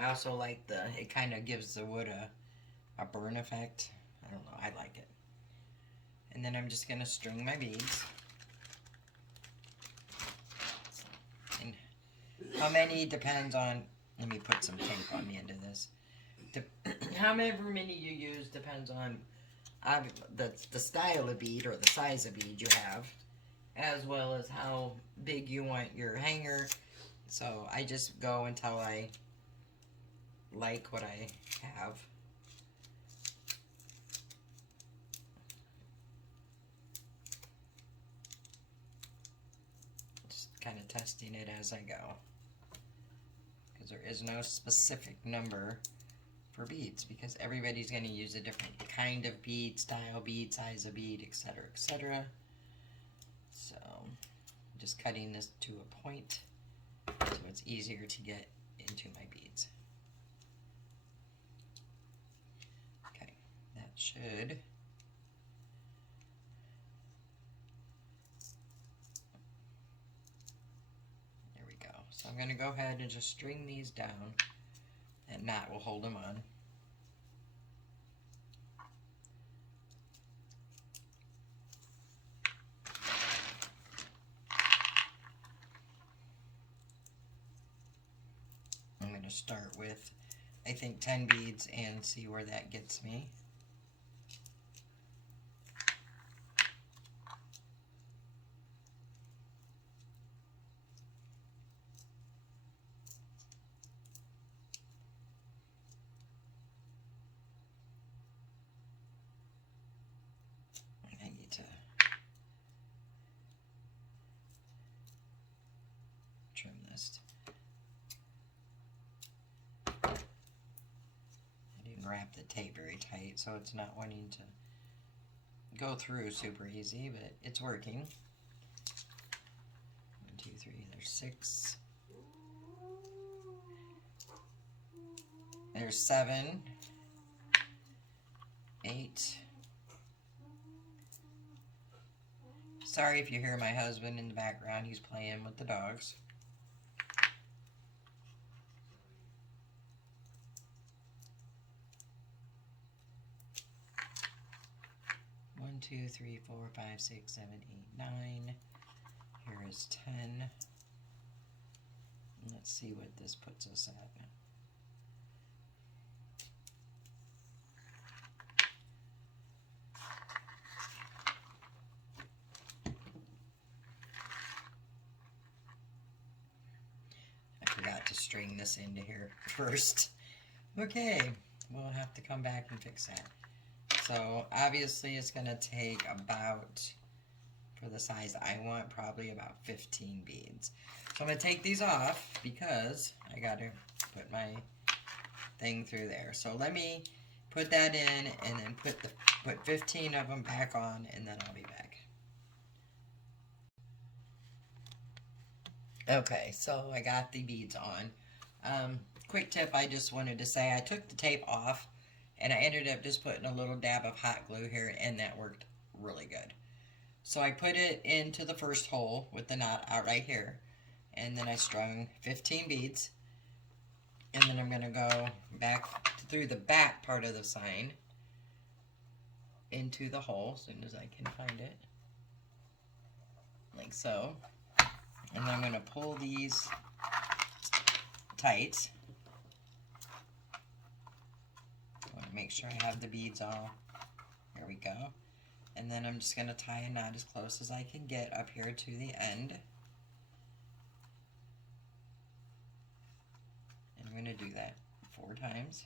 I also like it kind of gives the wood a burn effect. I don't know, I like it. And then I'm just going to string my beads. And how many depends on, let me put some tape on the end of this. However many you use depends on the style of bead or the size of bead you have, as well as how big you want your hanger. So I just go until I like what I have. Just kind of testing it as I go, because there is no specific number for beads, because everybody's going to use a different kind of bead, style bead, size of bead, etc., etc. So I'm just cutting this to a point so it's easier to get into my beads. Okay, that should. There we go. So I'm going to go ahead and just string these down. That knot will hold them on. I'm going to start with, I think, 10 beads and see where that gets me. I need to trim this. I didn't wrap the tape very tight, so it's not wanting to go through super easy, but it's working. 1, 2, 3, there's 6. There's 7, 8. Sorry if you hear my husband in the background, he's playing with the dogs. 1, 2, 3, 4, 5, 6, 7, 8, 9. Here is 10. Let's see what this puts us at. I forgot to string this into here first. Okay, we'll have to come back and fix that. So obviously it's going to take about, for the size I want, probably about 15 beads. So I'm going to take these off because I got to put my thing through there. So let me put that in and then put 15 of them back on, and then I'll be back. Okay, so I got the beads on. Quick tip I just wanted to say, I took the tape off and I ended up just putting a little dab of hot glue here, and that worked really good. So I put it into the first hole with the knot out right here, and then I strung 15 beads, and then I'm going to go back through the back part of the sign into the hole as soon as I can find it, like so. And then I'm going to pull these tight. I want to make sure I have the beads all. There we go. And then I'm just going to tie a knot as close as I can get up here to the end. And I'm going to do that 4 times.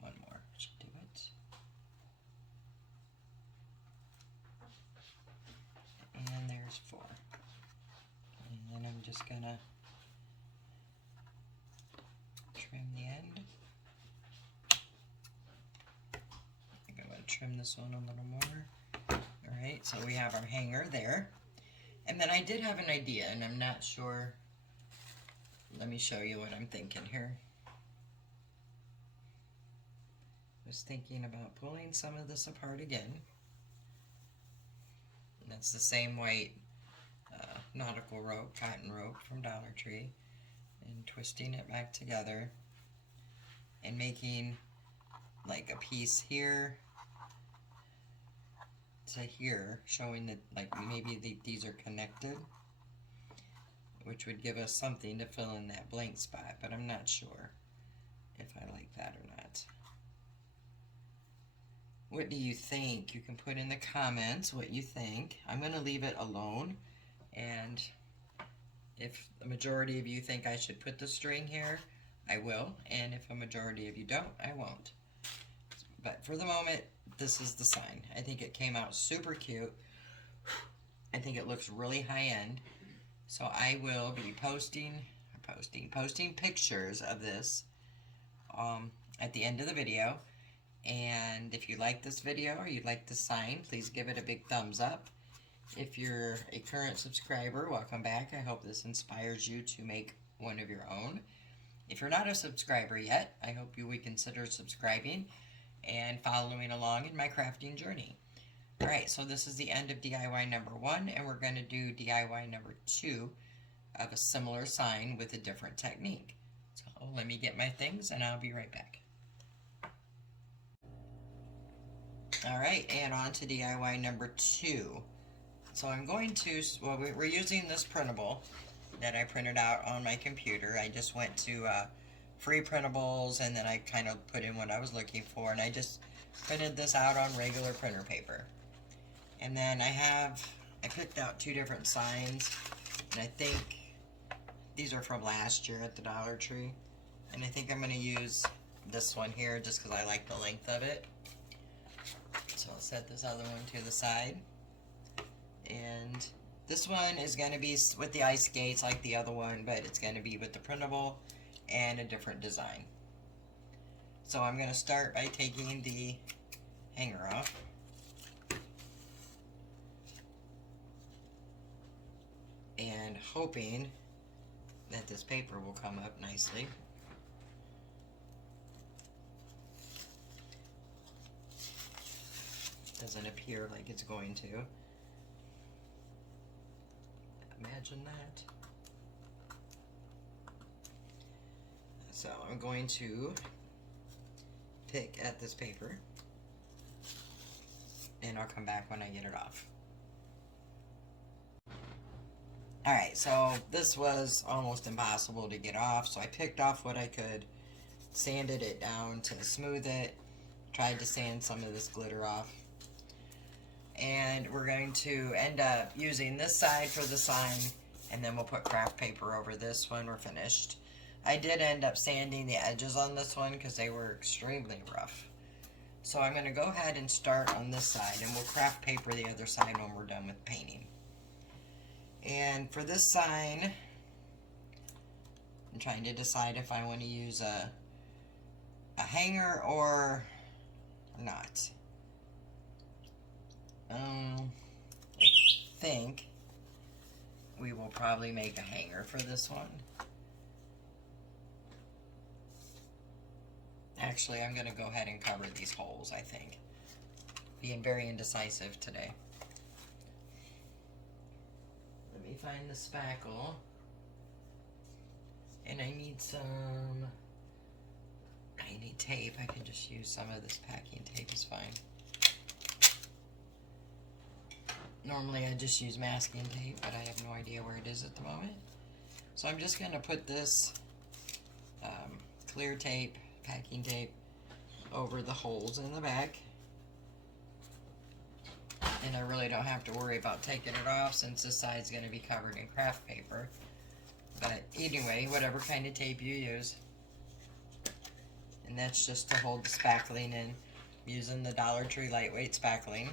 One more should do it. And there's 4. And then I'm just going to trim the end. I think I'm going to trim this one a little more. Alright, so we have our hanger there. And then I did have an idea, and I'm not sure let me show you what I'm thinking here. I was thinking about pulling some of this apart again. And that's the same white nautical rope, cotton rope from Dollar Tree, and twisting it back together and making like a piece here to here, showing that like maybe these are connected, which would give us something to fill in that blank spot, but I'm not sure if I like that or not. What do you think? You can put in the comments what you think. I'm going to leave it alone, and if the majority of you think I should put the string here, I will, and if a majority of you don't, I won't. But for the moment, this is the sign. I think it came out super cute. I think it looks really high-end. So I will be posting pictures of this at the end of the video. And if you like this video or you like the sign, please give it a big thumbs up. If you're a current subscriber, welcome back. I hope this inspires you to make one of your own. If you're not a subscriber yet, I hope you would consider subscribing and following along in my crafting journey. Alright, so this is the end of DIY number 1, and we're going to do DIY number 2 of a similar sign with a different technique. So let me get my things and I'll be right back. Alright, and on to DIY number 2. So I'm going to, well, we're using this printable that I printed out on my computer. I just went to free printables, and then I kind of put in what I was looking for, and I just printed this out on regular printer paper. And then I picked out 2 different signs, and I think these are from last year at the Dollar Tree. And I think I'm going to use this one here just because I like the length of it. So I'll set this other one to the side. And this one is going to be with the ice skates like the other one, but it's going to be with the printable and a different design. So I'm going to start by taking the hanger off. And hoping that this paper will come up nicely. Doesn't appear like it's going to. Imagine that. So I'm going to pick at this paper, and I'll come back when I get it off. Alright, so this was almost impossible to get off, so I picked off what I could, sanded it down to smooth it, tried to sand some of this glitter off. And we're going to end up using this side for the sign, and then we'll put craft paper over this when we're finished. I did end up sanding the edges on this one because they were extremely rough. So I'm going to go ahead and start on this side, and we'll craft paper the other side when we're done with painting. And for this sign, I'm trying to decide if I want to use a hanger or not. I think we will probably make a hanger for this one. Actually, I'm going to go ahead and cover these holes, I think. Being very indecisive today. Let me find the spackle. And I need tape. I can just use some of this packing tape, is fine. Normally I just use masking tape, but I have no idea where it is at the moment. So I'm just going to put this clear tape, packing tape, over the holes in the back. And I really don't have to worry about taking it off since this side's going to be covered in craft paper. But anyway, whatever kind of tape you use. And that's just to hold the spackling in, using the Dollar Tree lightweight spackling.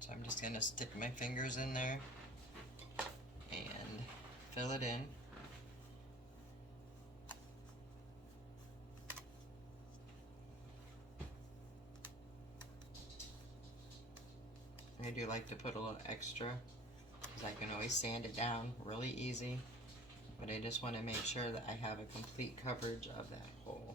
So I'm just going to stick my fingers in there and fill it in. I do like to put a little extra because I can always sand it down really easy but I just want to make sure that I have a complete coverage of that hole.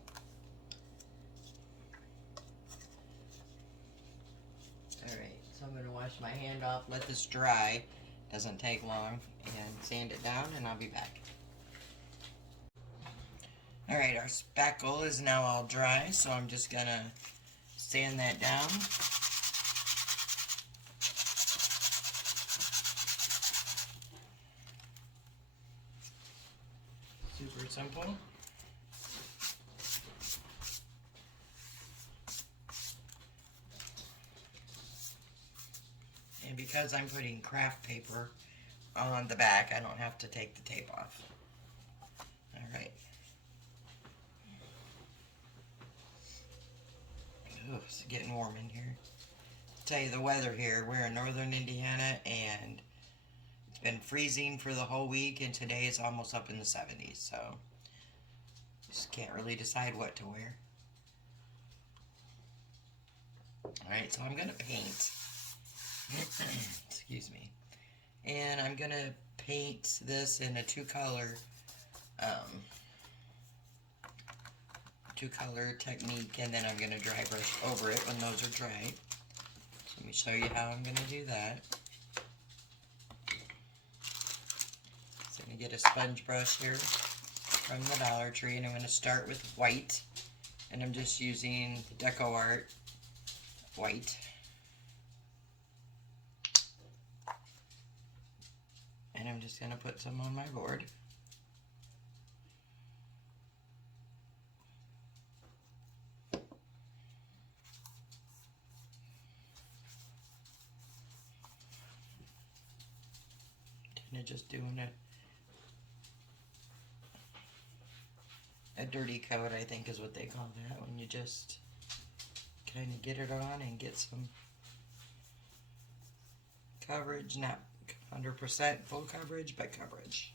Alright, so I'm going to wash my hand off, let this dry, doesn't take long, and sand it down, and I'll be back. Alright, our spackle is now all dry, so I'm just going to sand that down. Super simple. And because I'm putting craft paper on the back, I don't have to take the tape off. Alright. Oh, it's getting warm in here. I'll tell you the weather here. We're in northern Indiana and it's been freezing for the whole week, and today it's almost up in the 70s, so just can't really decide what to wear. Alright, so I'm going to paint. Excuse me. And I'm going to paint this in a two-color technique, and then I'm going to dry brush over it when those are dry. So let me show you how I'm going to do that. So I'm going to get a sponge brush here from the Dollar Tree, and I'm going to start with white, and I'm just using the decor white. And I'm just going to put some on my board. Kind of just doing a dirty coat, I think is what they call that, when you just kind of get it on and get some coverage, not 100% full coverage, but coverage.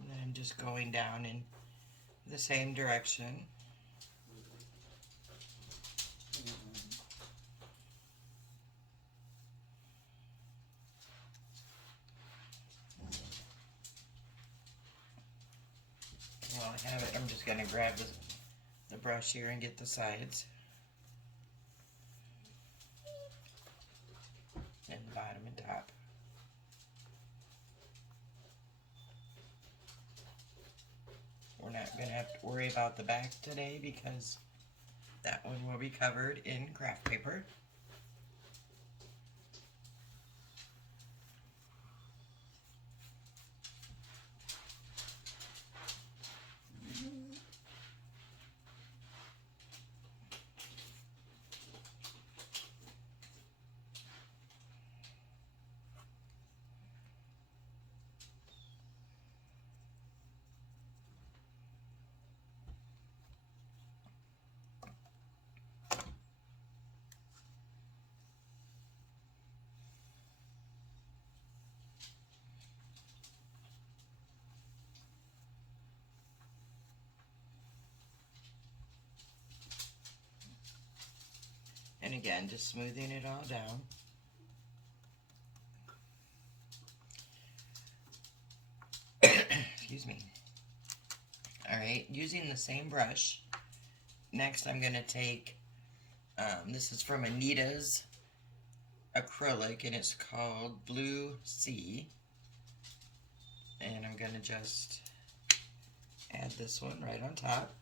And then I'm just going down in the same direction. While I have it, I'm just going to grab the brush here and get the sides. And the bottom and top. We're not going to have to worry about the back today because that one will be covered in craft paper. And again, just smoothing it all down. Excuse me. Alright, using the same brush, next I'm going to take, this is from Anita's acrylic, and it's called Blue Sea. And I'm going to just add this one right on top.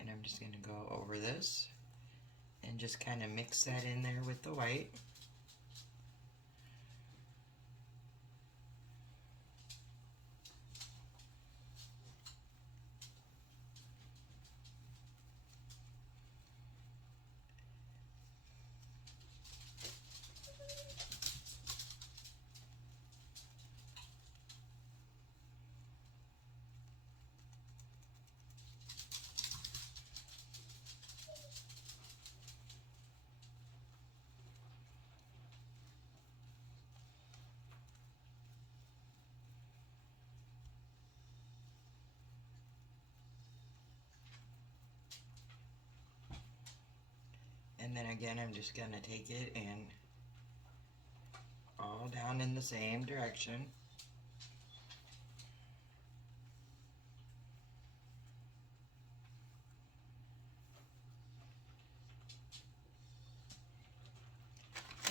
And I'm just going to go over this and just kind of mix that in there with the white. And then again, I'm just going to take it and all down in the same direction.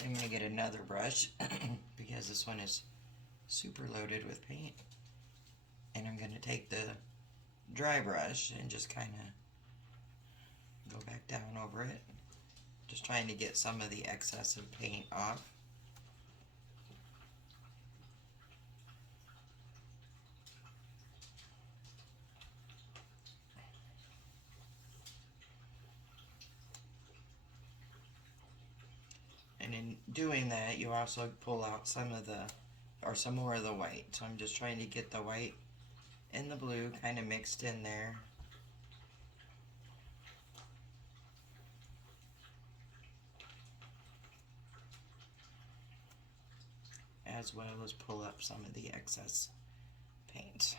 I'm going to get another brush because this one is super loaded with paint. And I'm going to take the dry brush and just kind of go back down over it. Just trying to get some of the excess of paint off. And in doing that, you also pull out some more of the white. So I'm just trying to get the white and the blue kind of mixed in there. As well as pull up some of the excess paint.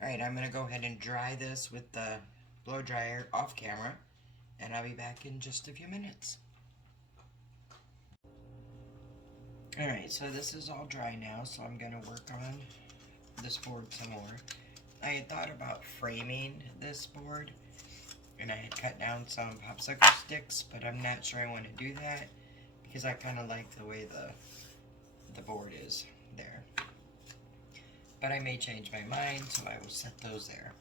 Alright, I'm going to go ahead and dry this with the blow dryer off camera, and I'll be back in just a few minutes. Alright, so this is all dry now, so I'm going to work on this board some more. I had thought about framing this board, and I had cut down some popsicle sticks, but I'm not sure I want to do that, because I kind of like the way the board is there. But I may change my mind, so I will set those there.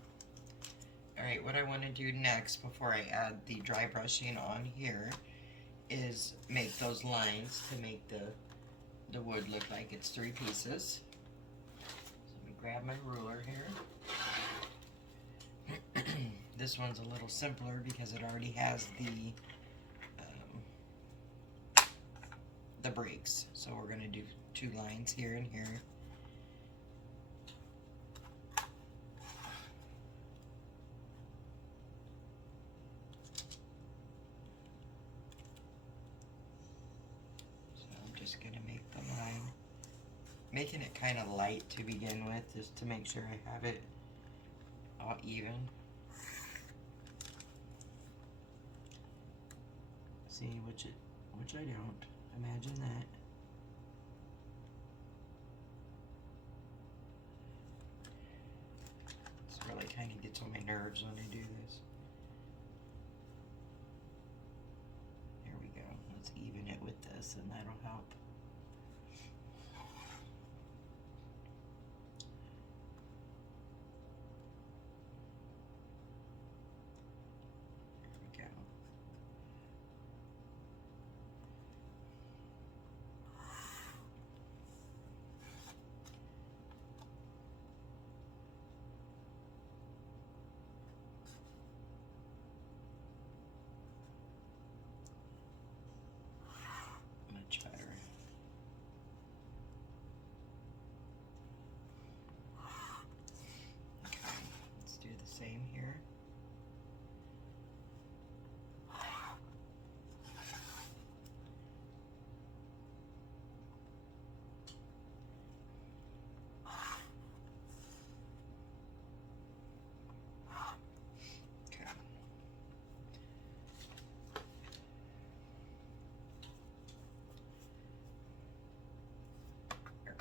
Alright, what I want to do next before I add the dry brushing on here is make those lines to make the wood look like it's 3 pieces. So let me grab my ruler here. This one's a little simpler because it already has the breaks. So we're going to do 2 lines here and here. Just gonna make the line, making it kind of light to begin with, just to make sure I have it all even. See, which I don't. Imagine that. This really kind of gets on my nerves when I do this. There we go. Let's even it with this, and that'll help. Much better. Okay, let's do the same here.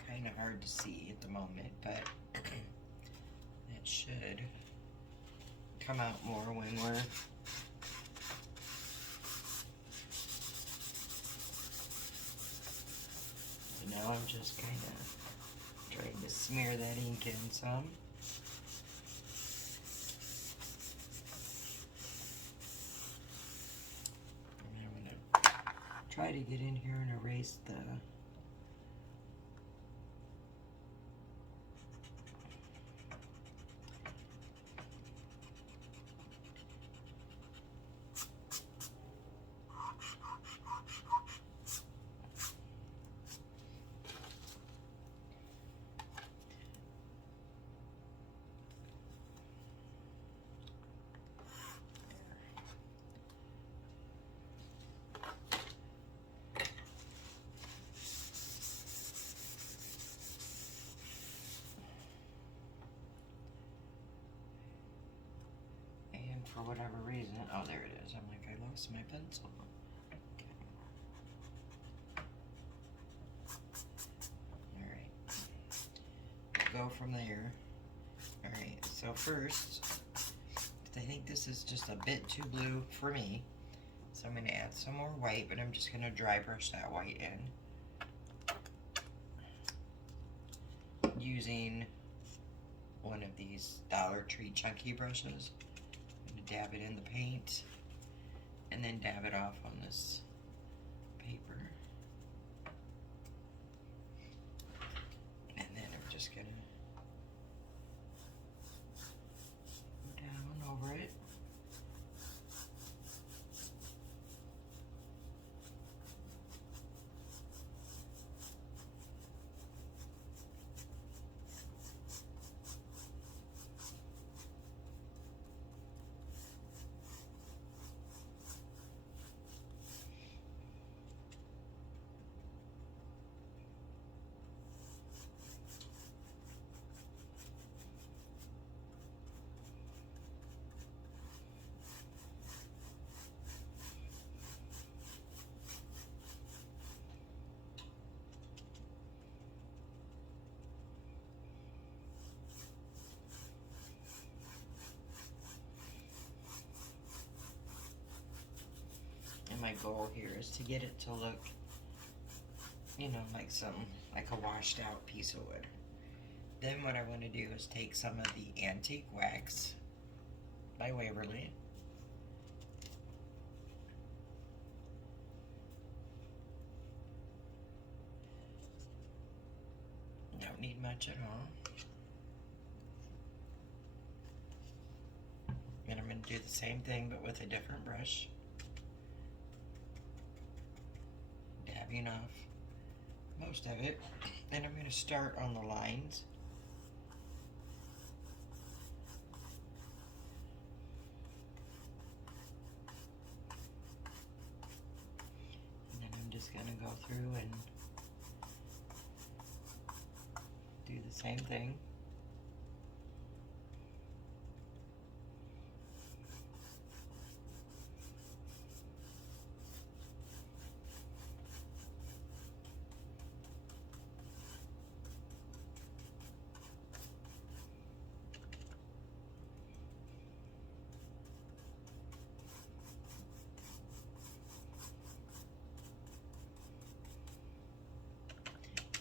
Kind of hard to see at the moment, but it should come out more when we're now I'm just kind of trying to smear that ink in some. And I'm going to try to get in here and erase the whatever reason. Oh, there it is. I'm like, I lost my pencil. Okay. Alright. Go from there. Alright, so first, I think this is just a bit too blue for me. So I'm going to add some more white, but I'm just going to dry brush that white in. Using one of these Dollar Tree chunky brushes. I'm going to dab it in the paint and then dab it off on this paper. And then I'm just going to go down over it. And my goal here is to get it to look, you know, like like a washed out piece of wood. Then what I want to do is take some of the antique wax by Waverly. Don't need much at all. And I'm going to do the same thing but with a different brush. Dabbing off most of it. Then I'm going to start on the lines. And then I'm just going to go through and do the same thing.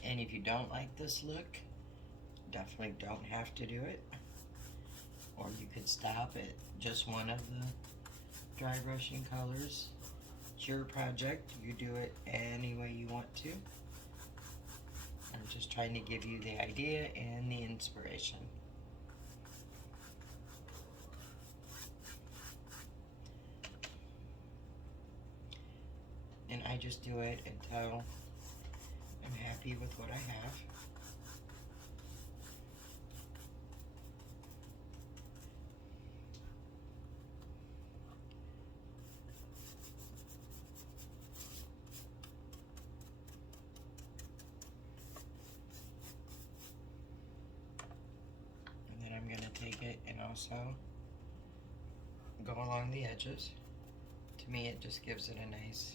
And if you don't like this look, definitely don't have to do it. Or you could stop at just one of the dry brushing colors. It's your project. You do it any way you want to. I'm just trying to give you the idea and the inspiration. And I just do it until I'm happy with what I have. And then I'm going to take it and also go along the edges. To me, it just gives it a nice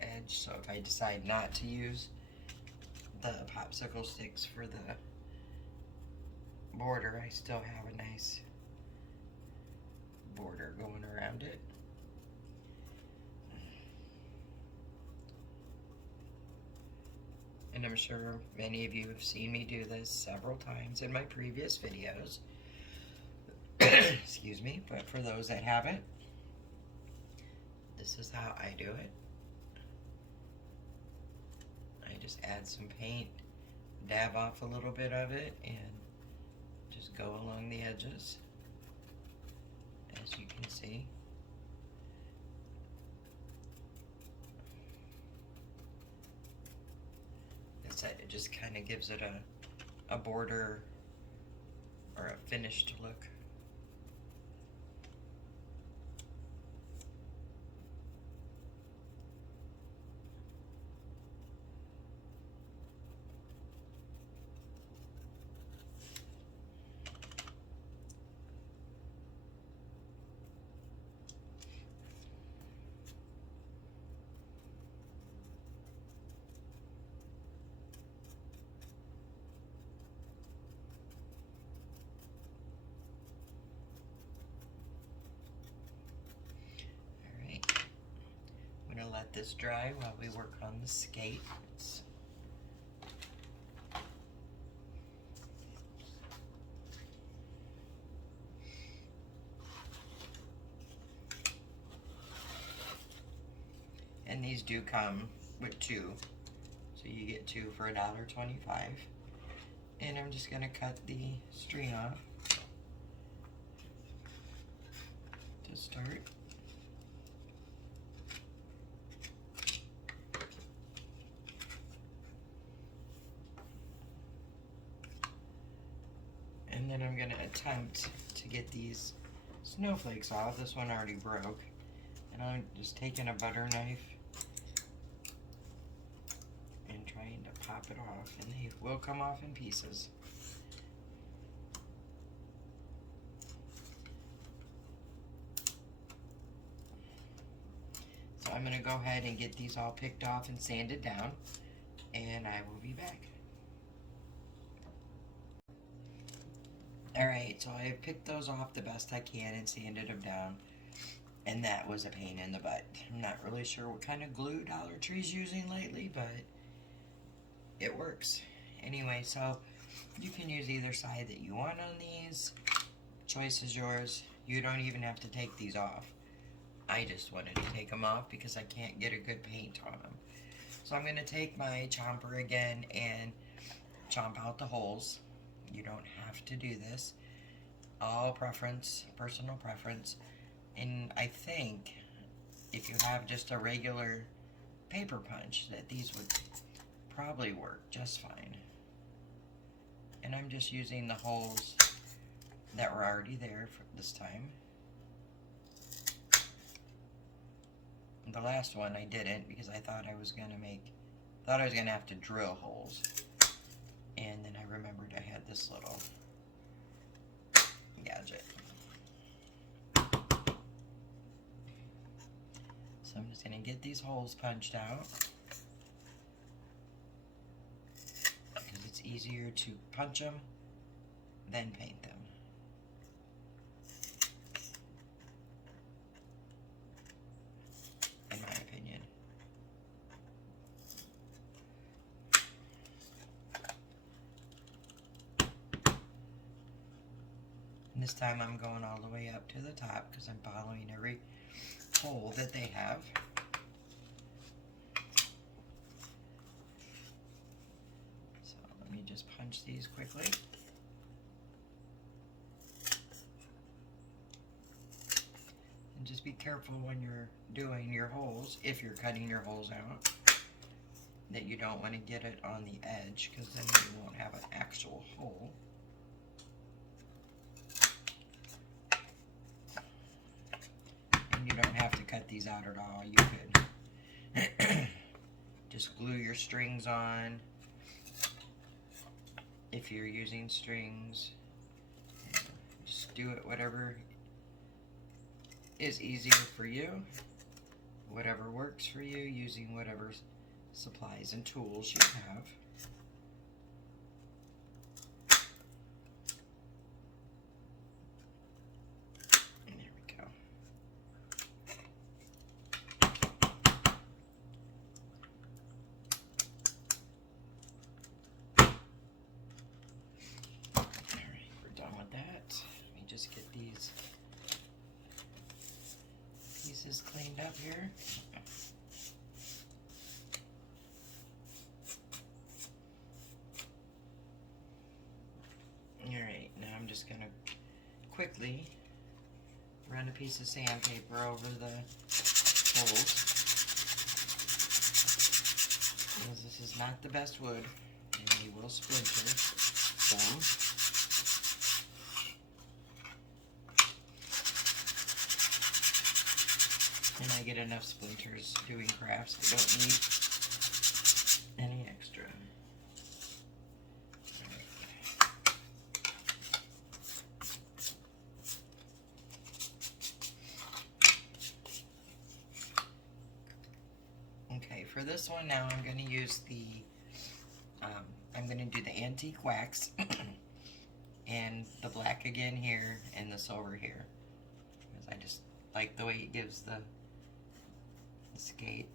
edge. So if I decide not to use the popsicle sticks for the border, I still have a nice border going around it. And I'm sure many of you have seen me do this several times in my previous videos. Excuse me, but for those that haven't, this is how I do it. I just add some paint, dab off a little bit of it, and just go along the edges, as you can see. It just kind of gives it a border or a finished look. this dry while we work on the skates. And these do come with two, so you get two for $1.25. And I'm just going to cut the string off to start. And then I'm going to attempt to get these snowflakes off. This one already broke. And I'm just taking a butter knife and trying to pop it off, and they will come off in pieces. So I'm going to go ahead and get these all picked off and sanded down, and I will be back. Alright, so I picked those off the best I can and sanded them down. And that was a pain in the butt. I'm not really sure what kind of glue Dollar Tree's using lately, but it works. Anyway, so you can use either side that you want on these. Choice is yours. You don't even have to take these off. I just wanted to take them off because I can't get a good paint on them. So I'm going to take my chomper again and chomp out the holes. You don't have to do this. All preference, personal preference. And I think if you have just a regular paper punch, that these would probably work just fine. And I'm just using the holes that were already there for this time. The last one I didn't because I thought I was gonna have to drill holes. And then I remembered I had this little gadget. So I'm just going to get these holes punched out because it's easier to punch them than paint them. In my opinion. And this time I'm going all the way up to the top because I'm following every hole that they have. So let me just punch these quickly. And just be careful when you're doing your holes, if you're cutting your holes out, that you don't want to get it on the edge because then you won't have an actual hole. You don't have to cut these out at all. You could just glue your strings on if you're using strings. Just do it whatever is easier for you, whatever works for you, using whatever supplies and tools you have. Just get these pieces cleaned up here. Alright, now I'm just going to quickly run a piece of sandpaper over the holes. Because this is not the best wood, and they will splinter some. And I get enough splinters doing crafts. I don't need any extra. Okay, for this one now I'm going to use the, I'm going to do the antique wax and the black again here and the silver here. Because I just like the way it gives the skate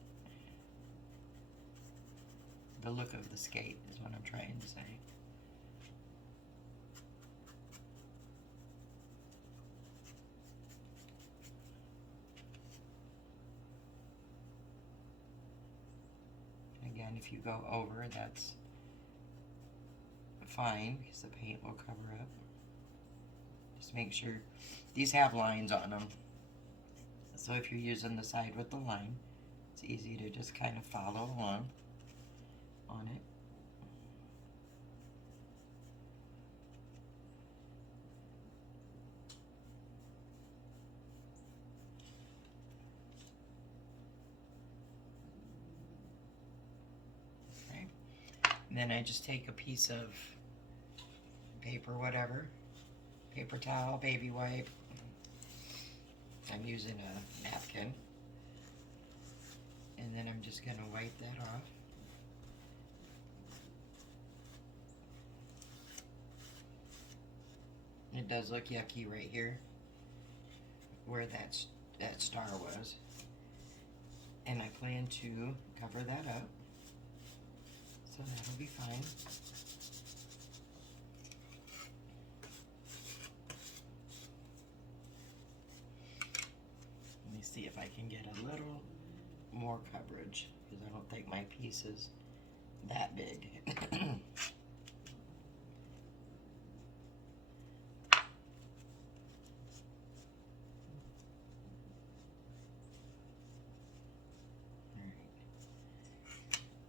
the look of the skate is what I'm trying to say. Again, if you go over, that's fine because the paint will cover up. Just make sure these have lines on them. So if you're using the side with the line, it's easy to just kind of follow along on it. Okay. And then I just take a piece of paper, whatever, paper towel, baby wipe. I'm using a napkin. And then I'm just going to wipe that off. It does look yucky right here where that star was. And I plan to cover that up. So that'll be fine. Let me see if I can get a little more coverage because I don't think my piece is that big.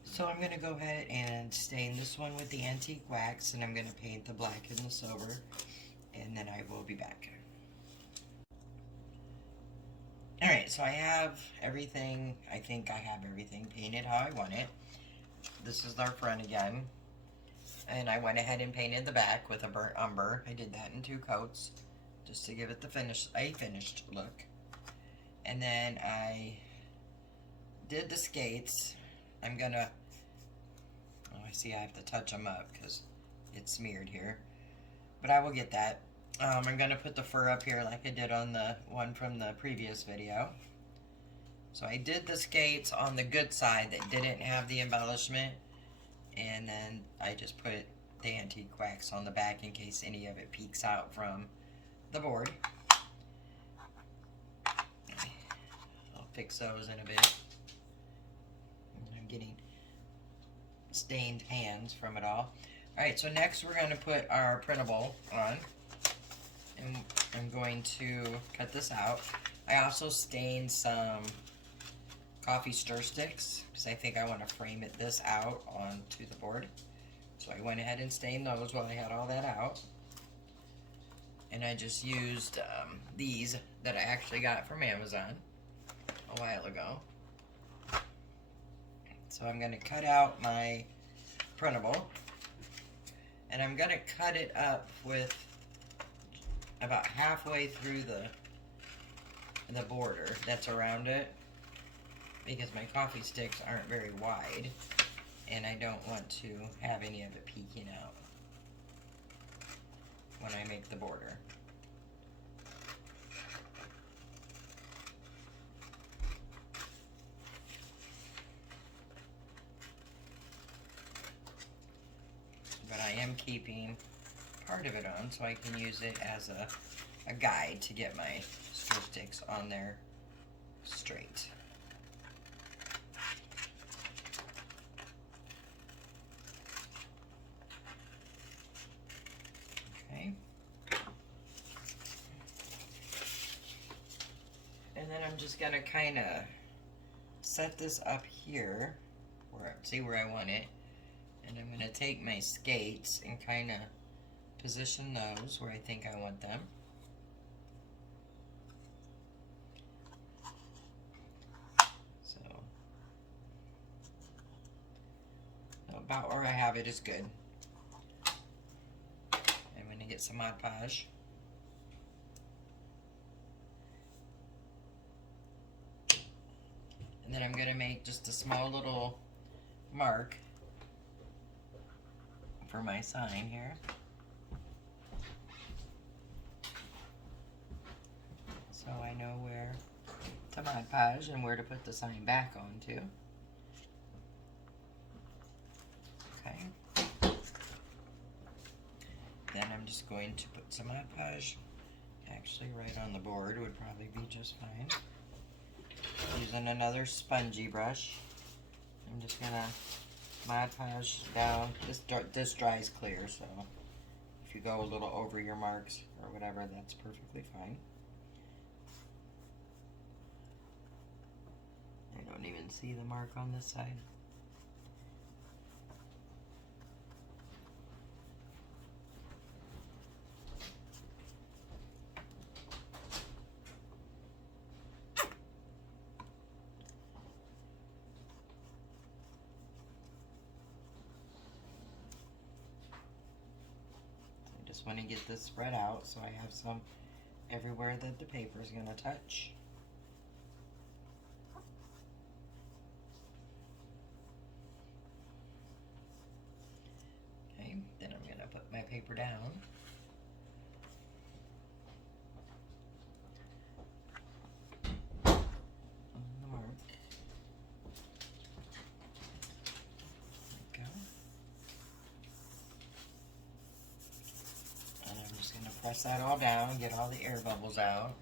So I'm going to go ahead and stain this one with the antique wax, and I'm going to paint the black and the silver, and then I will be back. Alright, so I have everything, I think I have everything painted how I want it. This is our front again, and I went ahead and painted the back with a burnt umber. I did that in 2 coats, just to give it the finished look. And then I did the skates. I'm gonna, oh, I see I have to touch them up because it's smeared here, but I will get that. I'm gonna put the fur up here like I did on the one from the previous video. So I did the skates on the good side that didn't have the embellishment, and then I just put the antique wax on the back in case any of it peeks out from the board. I'll fix those in a bit. I'm getting stained hands from it all. Alright, so next we're going to put our printable on. And I'm going to cut this out. I also stained some coffee stir sticks because I think I want to frame this out onto the board. So I went ahead and stained those while I had all that out. And I just used these that I actually got from Amazon a while ago. So I'm going to cut out my printable, and I'm going to cut it up with about halfway through the border that's around it, because my coffee sticks aren't very wide and I don't want to have any of it peeking out when I make the border. But I am keeping part of it on so I can use it as a guide to get my stir sticks on there straight. Okay. And then I'm just gonna kind of set this up here, see where I want it. And I'm going to take my skates and kind of position those where I think I want them. So about where I have it is good. I'm going to get some Mod Podge. And then I'm going to make just a small little mark for my sign here. So I know where to Mod Podge and where to put the sign back onto. just going to put some Mod Podge, actually right on the board would probably be just fine. Using another spongy brush, I'm just gonna Mod Podge down. This dries clear, so if you go a little over your marks or whatever, that's perfectly fine. I don't even see the mark on this side. Just want to get this spread out so I have some everywhere that the paper is going to touch. Okay, then I'm going to put my paper down. On the mark. There we go. Press that all down, get all the air bubbles out.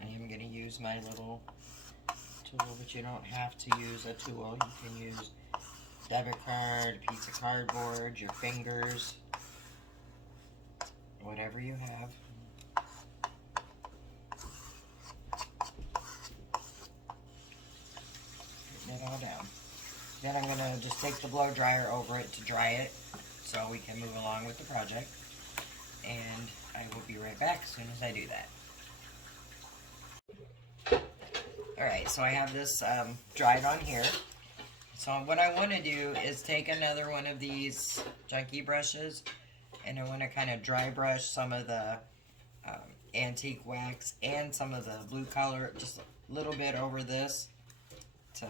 And I'm going to use my little tool, but you don't have to use a tool. You can use a debit card, a piece of cardboard, your fingers, whatever you have. Getting it all down. Then I'm going to just take the blow dryer over it to dry it so we can move along with the project. And I will be right back as soon as I do that. Alright, so I have this dried on here. So what I want to do is take another one of these junky brushes, and I want to kind of dry brush some of the antique wax and some of the blue color, just a little bit over this to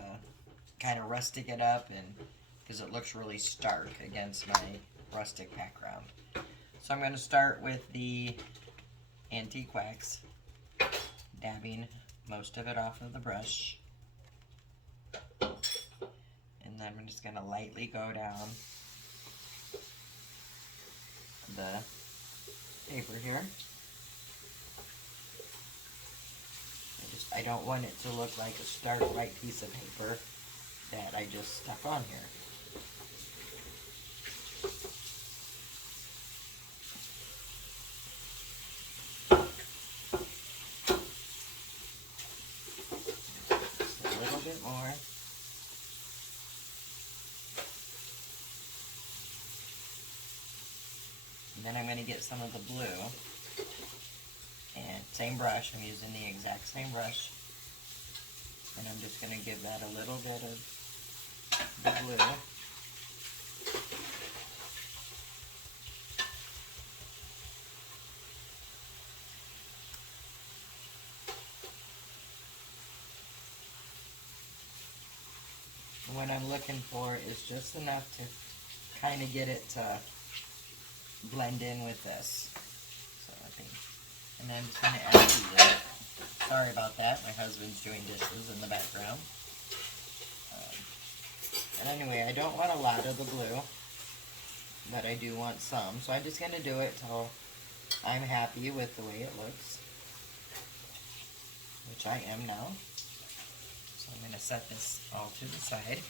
kind of rustic it up, and because it looks really stark against my rustic background. So I'm going to start with the antique wax, dabbing most of it off of the brush. And then I'm just going to lightly go down the paper here. I don't want it to look like a stark white piece of paper that I just stuck on here. More. And then I'm going to get some of the blue, and same brush, I'm using the exact same brush, and I'm just going to give that a little bit of the blue. What I'm looking for is just enough to kind of get it to blend in with this. So I think, and then I'm just going to add seasoning. Sorry about that, my husband's doing dishes in the background. And anyway, I don't want a lot of the blue, but I do want some. So I'm just going to do it till I'm happy with the way it looks, which I am now. So I'm going to set this all to the side.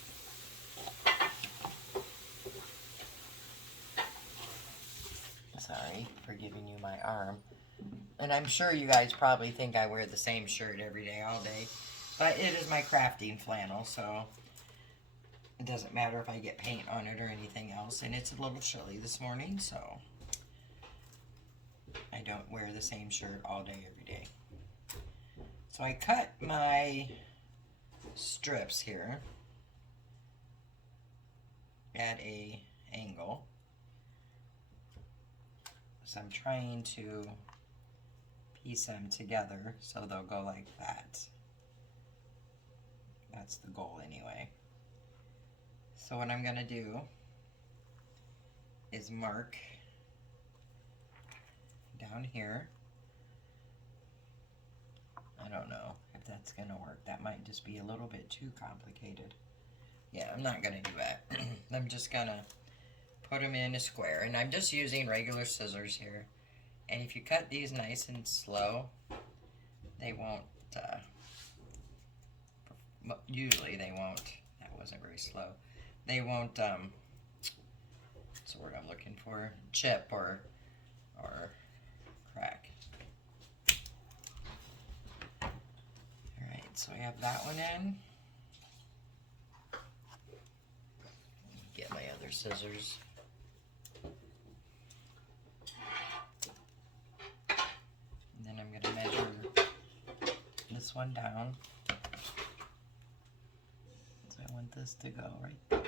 Sorry for giving you my arm. And I'm sure you guys probably think I wear the same shirt every day, all day. But it is my crafting flannel, so it doesn't matter if I get paint on it or anything else. And it's a little chilly this morning, so I don't wear the same shirt all day, every day. So I cut my strips here at a angle. So I'm trying to piece them together so they'll go like that. That's the goal anyway. So what I'm going to do is mark down here. I don't know if that's going to work. That might just be a little bit too complicated. Yeah, I'm not going to do that. I'm just going to put them in a square. And I'm just using regular scissors here. And if you cut these nice and slow, they won't, usually they won't, that wasn't very slow. They won't, what's the word I'm looking for? Chip or crack. Alright, so we have that one in. Get my other scissors. And then I'm going to measure this one down. So I want this to go right there.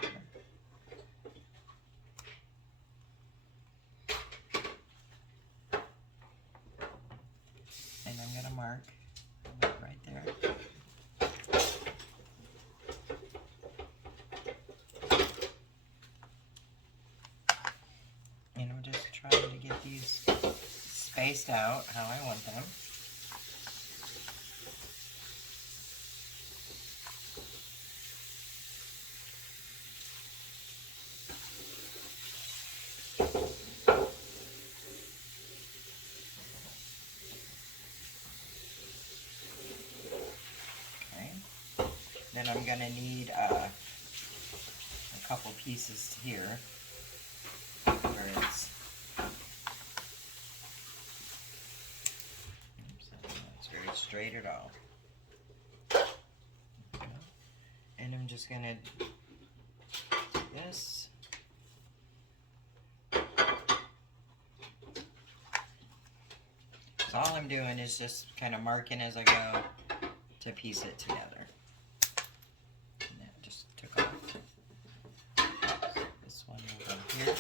And I'm going to mark right there. And I'm just trying to get these spaced out how I want them. Okay. Then I'm going to need a couple pieces here where it's very straight at all. And I'm just gonna do this. So all I'm doing is just kind of marking as I go to piece it together. And that just took off. This one will go here.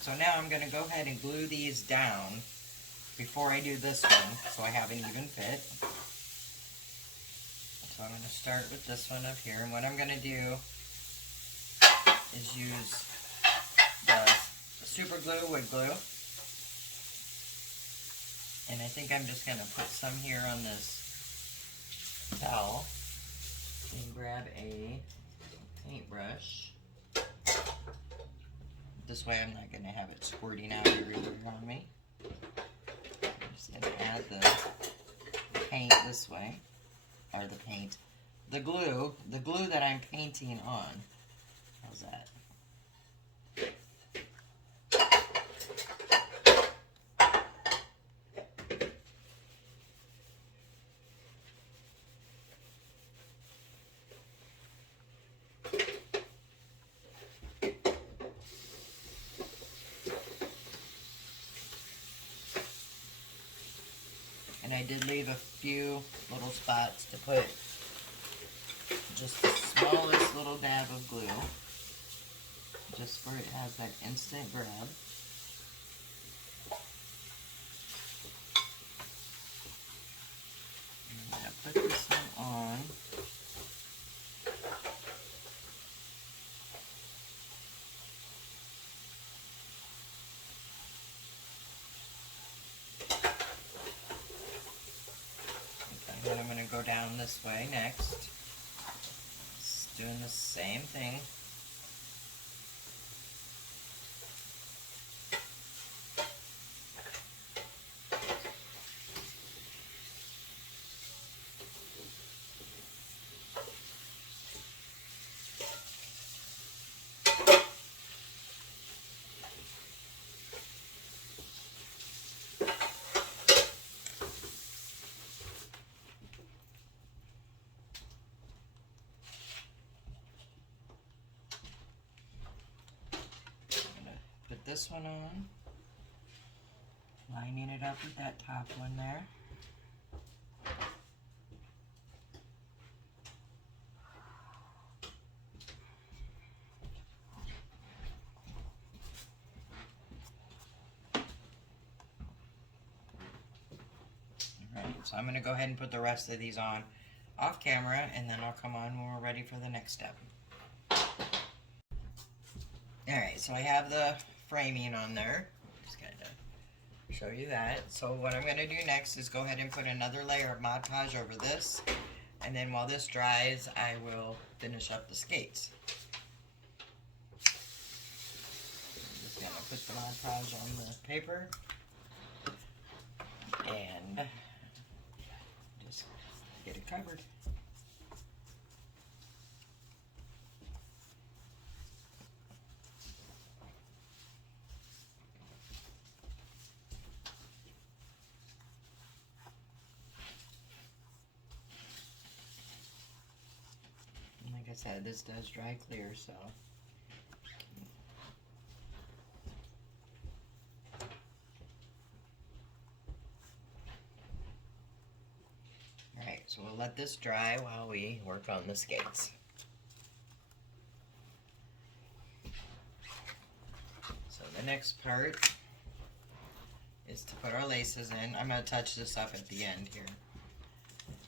So now I'm going to go ahead and glue these down before I do this one, so I have an even fit. So I'm going to start with this one up here, and what I'm going to do is use the super glue, wood glue, and I think I'm just going to put some here on this towel and grab a paintbrush. This way I'm not going to have it squirting out everywhere on me. I'm just going to add the paint this way, or the glue that I'm painting on. How's that? And I did leave a few little spots to put just the smallest little dab of glue, just where it has that instant grab. And I'm going to put this one on. And then I'm going to go down this way next. Just doing the same thing. Put this one on, lining it up with that top one there. So I'm going to go ahead and put the rest of these on off camera, and then I'll come on when we're ready for the next step. Alright, so I have the framing on there. Just kind of show you that. So what I'm going to do next is go ahead and put another layer of Mod Podge over this, and then while this dries, I will finish up the skates. I'm just going to put the Mod Podge on the paper, and just get it covered. Like I said, this does dry clear, so. Alright, so we'll let this dry while we work on the skates. So the next part is to put our laces in. I'm going to touch this up at the end here.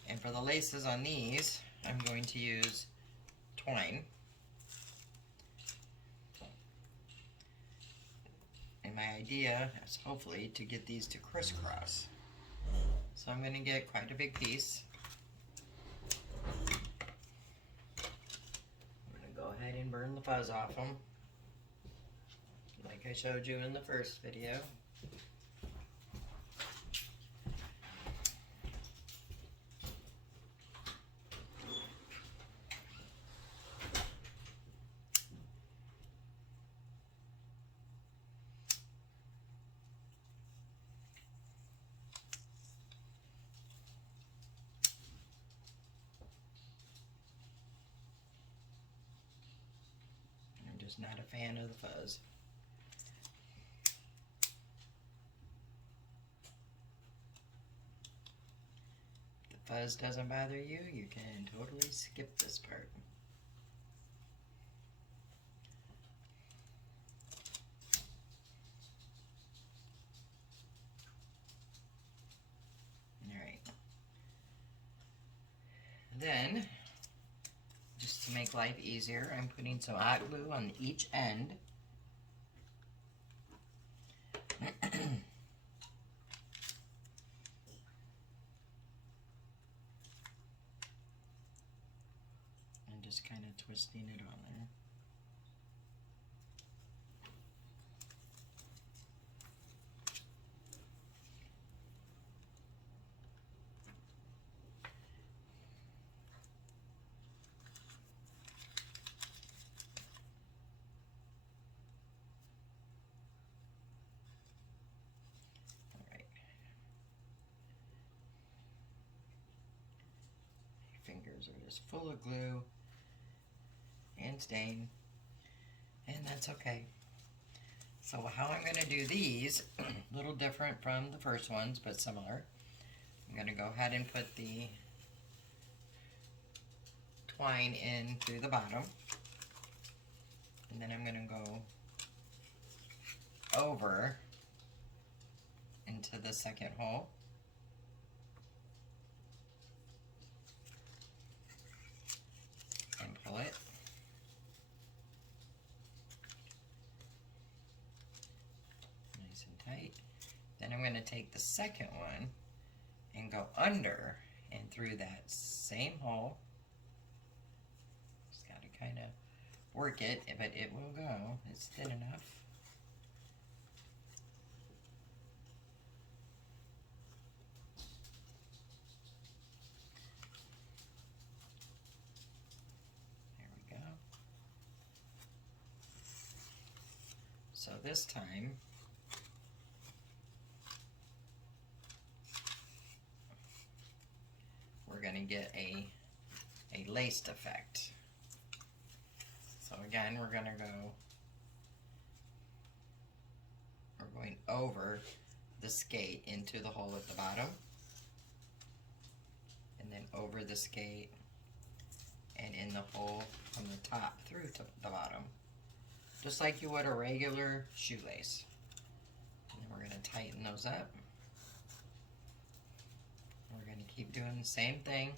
And for the laces on these, I'm going to use twine. And my idea is hopefully to get these to crisscross. So I'm going to get quite a big piece. I'm going to go ahead and burn the fuzz off them, like I showed you in the first video. Just not a fan of the fuzz. If the fuzz doesn't bother you, you can totally skip this part. Alright. Then, just to make life easier, I'm putting some hot glue on each end. And just kind of twisting it on there. Fingers are just full of glue and stain, and that's okay. So how I'm going to do these, a little different from the first ones, but similar. I'm going to go ahead and put the twine in through the bottom, and then I'm going to go over into the second hole. And pull it. Nice and tight. Then I'm going to take the second one and go under and through that same hole. Just got to kind of work it, but it will go. It's thin enough. So this time, we're going to get a laced effect. So again, we're going over the skate into the hole at the bottom, and then over the skate and in the hole from the top through to the bottom. Just like you would a regular shoelace. And then we're going to tighten those up. We're going Keep doing the same thing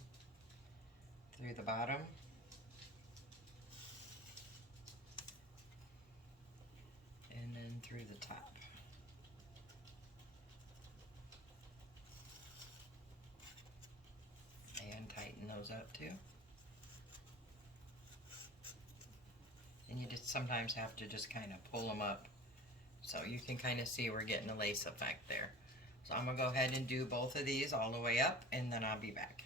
through the bottom. And then through the top. And tighten those up too. And you just sometimes have to just kind of pull them up so you can kind of see we're getting a lace effect there. So I'm going to go ahead and do both of these all the way up, and then I'll be back.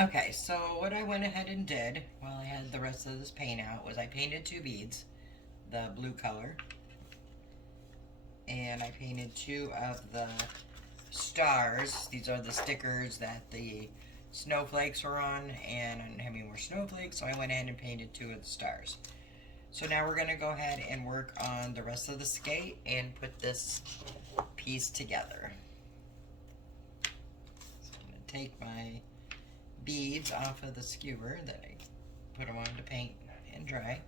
Okay, so what I went ahead and did while I had the rest of this paint out was I painted 2 beads, the blue color, and I painted 2 of the stars. These are the stickers that the snowflakes were on, and I didn't have any more snowflakes, so I went ahead and painted 2 of the stars. So now we're going to go ahead and work on the rest of the skate and put this piece together. So I'm going to take my beads off of the skewer that I put them on to paint and dry.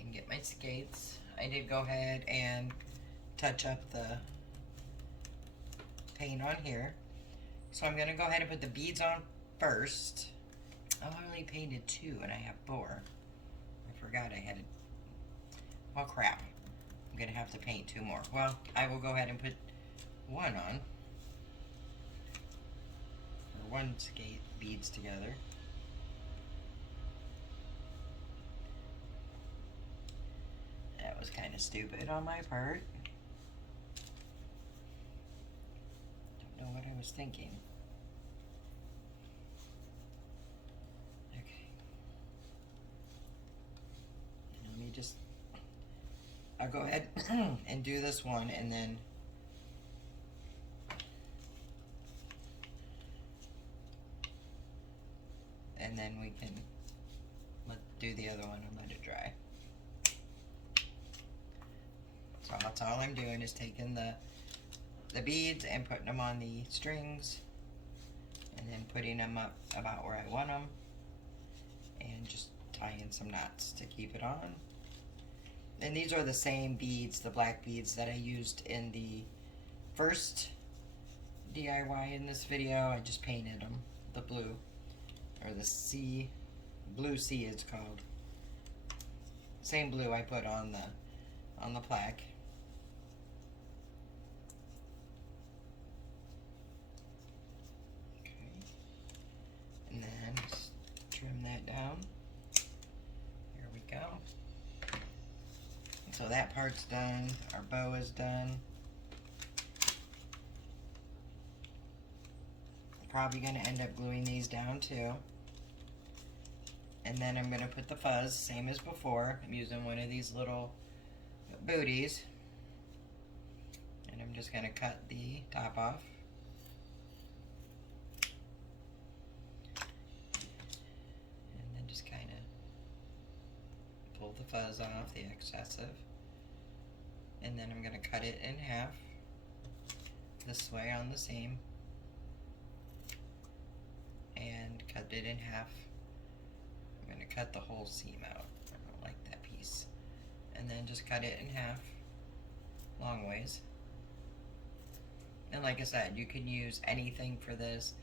And get my skates. I did go ahead and touch up the paint on here. So I'm going to go ahead and put the beads on first. Oh, I only painted 2 and I have 4. I forgot I had it. Oh crap. I'm going to have to paint 2 more. Well, I will go ahead and put 1 on. Or 1 skate beads together. That was kind of stupid on my part. Don't know what I was thinking. Okay. Let me just... I'll go ahead and do this one, and then we can do the other one and let it dry. So that's all I'm doing is taking the beads and putting them on the strings, and then putting them up about where I want them, and just tying some knots to keep it on. And these are the same beads, the black beads that I used in the first DIY in this video. I just painted them, the blue, or the sea, blue sea it's called. Same blue I put on the plaque. Okay. And then just trim that down. Here we go. So that part's done. Our bow is done. Probably going to end up gluing these down too. And then I'm going to put the fuzz, same as before. I'm using one of these little booties. And I'm just going to cut the top off. And then just kind of pull the fuzz off, the excessive. And then I'm going to cut it in half this way on the seam, and cut it in half. I'm going to cut the whole seam out. I don't like that piece. And then just cut it in half long ways. And like I said, you can use anything for this.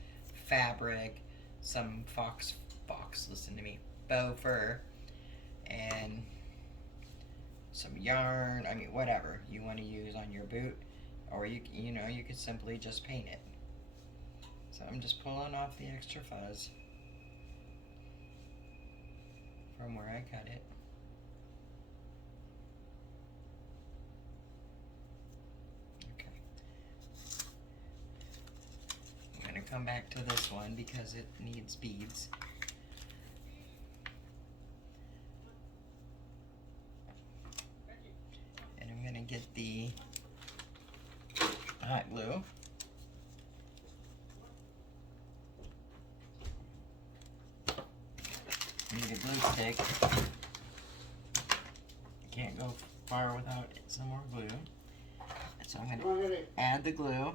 Fabric, some fox, listen to me, faux fur, and some yarn, I mean whatever you want to use on your boot, or you know, you could simply just paint it. So I'm just pulling off the extra fuzz from where I cut it. Okay. I'm going to come back to this one because it needs beads. Get the hot glue. Need a glue stick. Can't go far without some more glue. So I'm going to add the glue.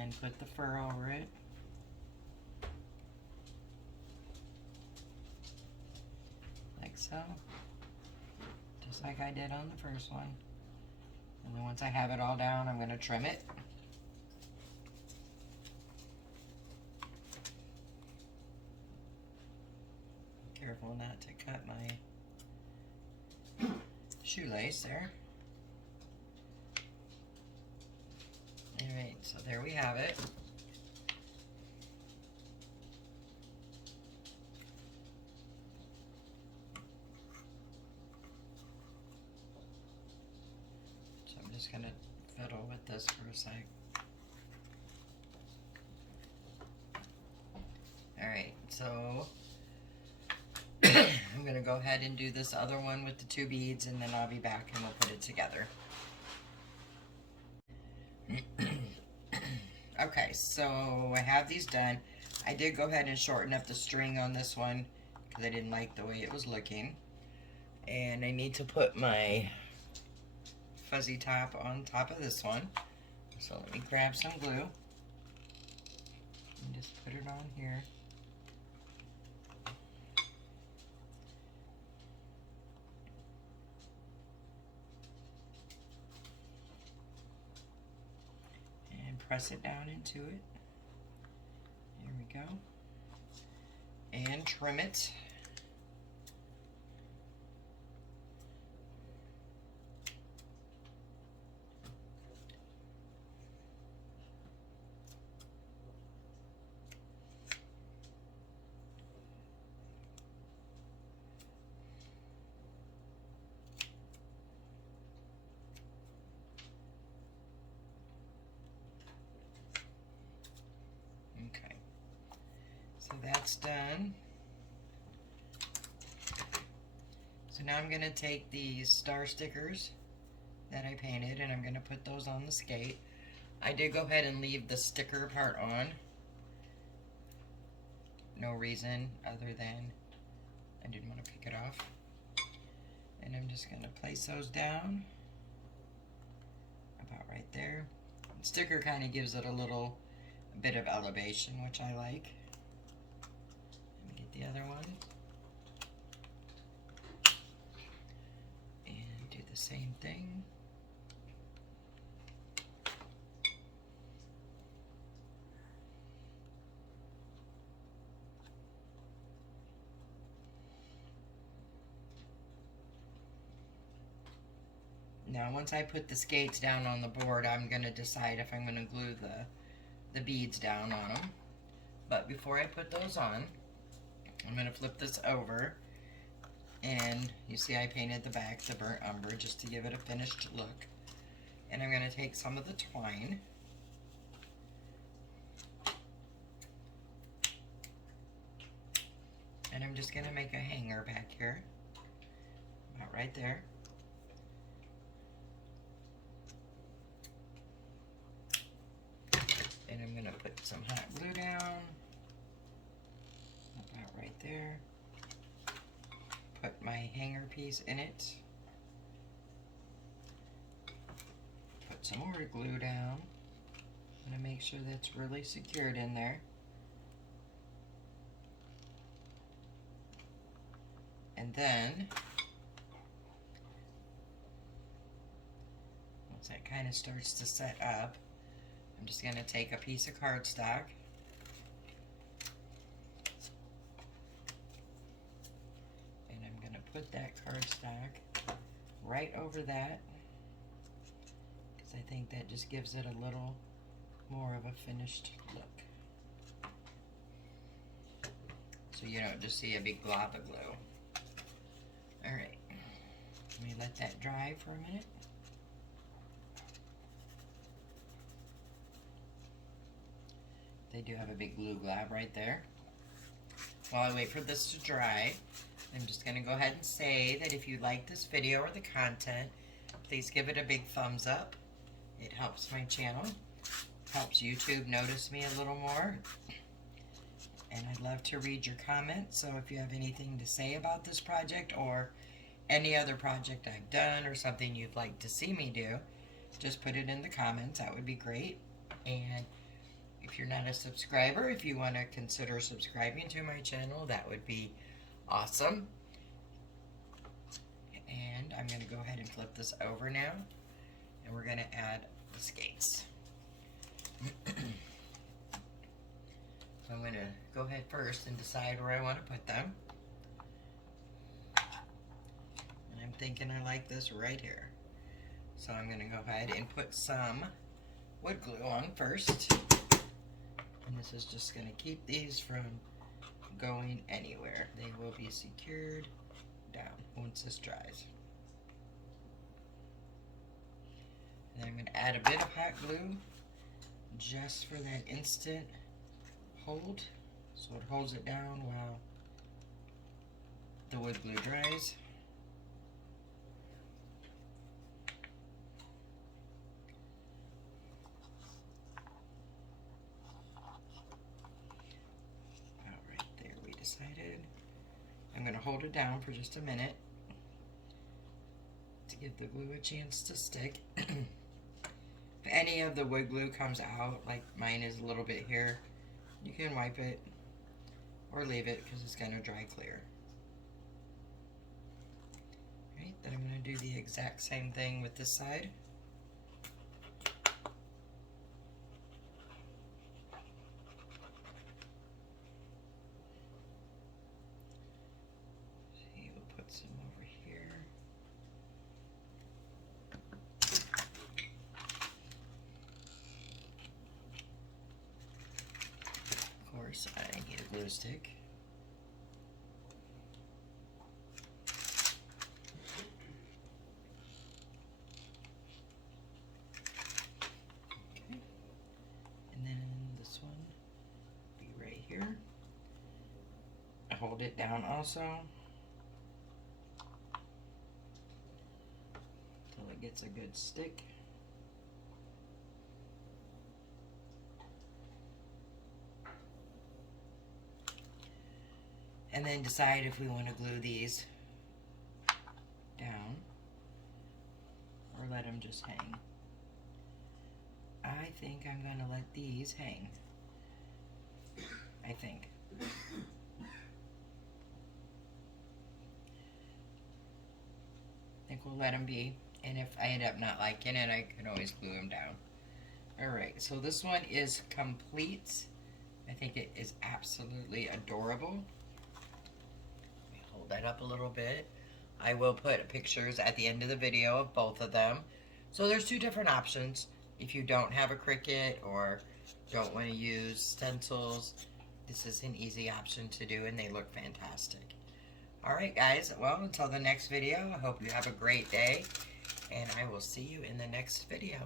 then put the fur over it. Like so. Just like I did on the first one. And then once I have it all down, I'm going to trim it. Careful not to cut my shoelace there. Alright, so there we have it. So I'm just going to fiddle with this for a sec. Alright, so I'm going to go ahead and do this other one with the 2 beads, and then I'll be back and we'll put it together. Okay, so I have these done. I did go ahead and shorten up the string on this one because I didn't like the way it was looking. And I need to put my fuzzy top on top of this one. So let me grab some glue and just put it on here. Press it down into it. Here we go. And trim it. Okay, so that's done. So now I'm going to take these star stickers that I painted and I'm going to put those on the skate. I did go ahead and leave the sticker part on. No reason other than I didn't want to pick it off. And I'm just going to place those down about right there. The sticker kind of gives it a bit of elevation, which I like. Let me get the other one. And do the same thing. Now once I put the skates down on the board, I'm going to decide if I'm going to glue the beads down on them. But before I put those on, I'm going to flip this over, and you see I painted the back, the burnt umber, just to give it a finished look. And I'm going to take some of the twine, and I'm just going to make a hanger back here, about right there. And I'm going to put some hot glue down, about right there. Put my hanger piece in it. Put some more glue down. I'm going to make sure that's really secured in there. And then, once that kind of starts to set up, I'm just going to take a piece of cardstock and I'm going to put that cardstock right over that, because I think that just gives it a little more of a finished look. So you don't just see a big glob of glue. Alright, let me let that dry for a minute. They do have a big glue glob right there. While I wait for this to dry, I'm just going to go ahead and say that if you like this video or the content, please give it a big thumbs up. It helps my channel, helps YouTube notice me a little more. And I'd love to read your comments, so if you have anything to say about this project or any other project I've done or something you'd like to see me do, just put it in the comments. That would be great. And If you're not a subscriber, if you want to consider subscribing to my channel, that would be awesome. And I'm going to go ahead and flip this over now, and we're going to add the skates. So I'm going to go ahead first and decide where I want to put them. And I'm thinking I like this right here. So I'm going to go ahead and put some wood glue on first. And this is just going to keep these from going anywhere. They will be secured down once this dries. And then I'm going to add a bit of hot glue just for that instant hold, so it holds it down while the wood glue dries. Alright, there we decided. I'm going to hold it down for just a minute to give the glue a chance to stick. If any of the wood glue comes out, like mine is a little bit here, you can wipe it or leave it because it's going to dry clear. Right, then I'm going to do the exact same thing with this side. See, we'll put some over here. Of course, I need a glue stick. Okay, and then this one be right here. Hold it down also until it gets a good stick. And then decide if we want to glue these down or let them just hang. I think I'm going to let these hang. I think. We'll let them be. And if I end up not liking it, I can always glue them down. Alright, so this one is complete. I think it is absolutely adorable. That up a little bit. I will put pictures at the end of the video of both of them. So there's two different options. If you don't have a Cricut or don't want to use stencils, this is an easy option to do and they look fantastic. Alright guys, well until the next video, I hope you have a great day and I will see you in the next video.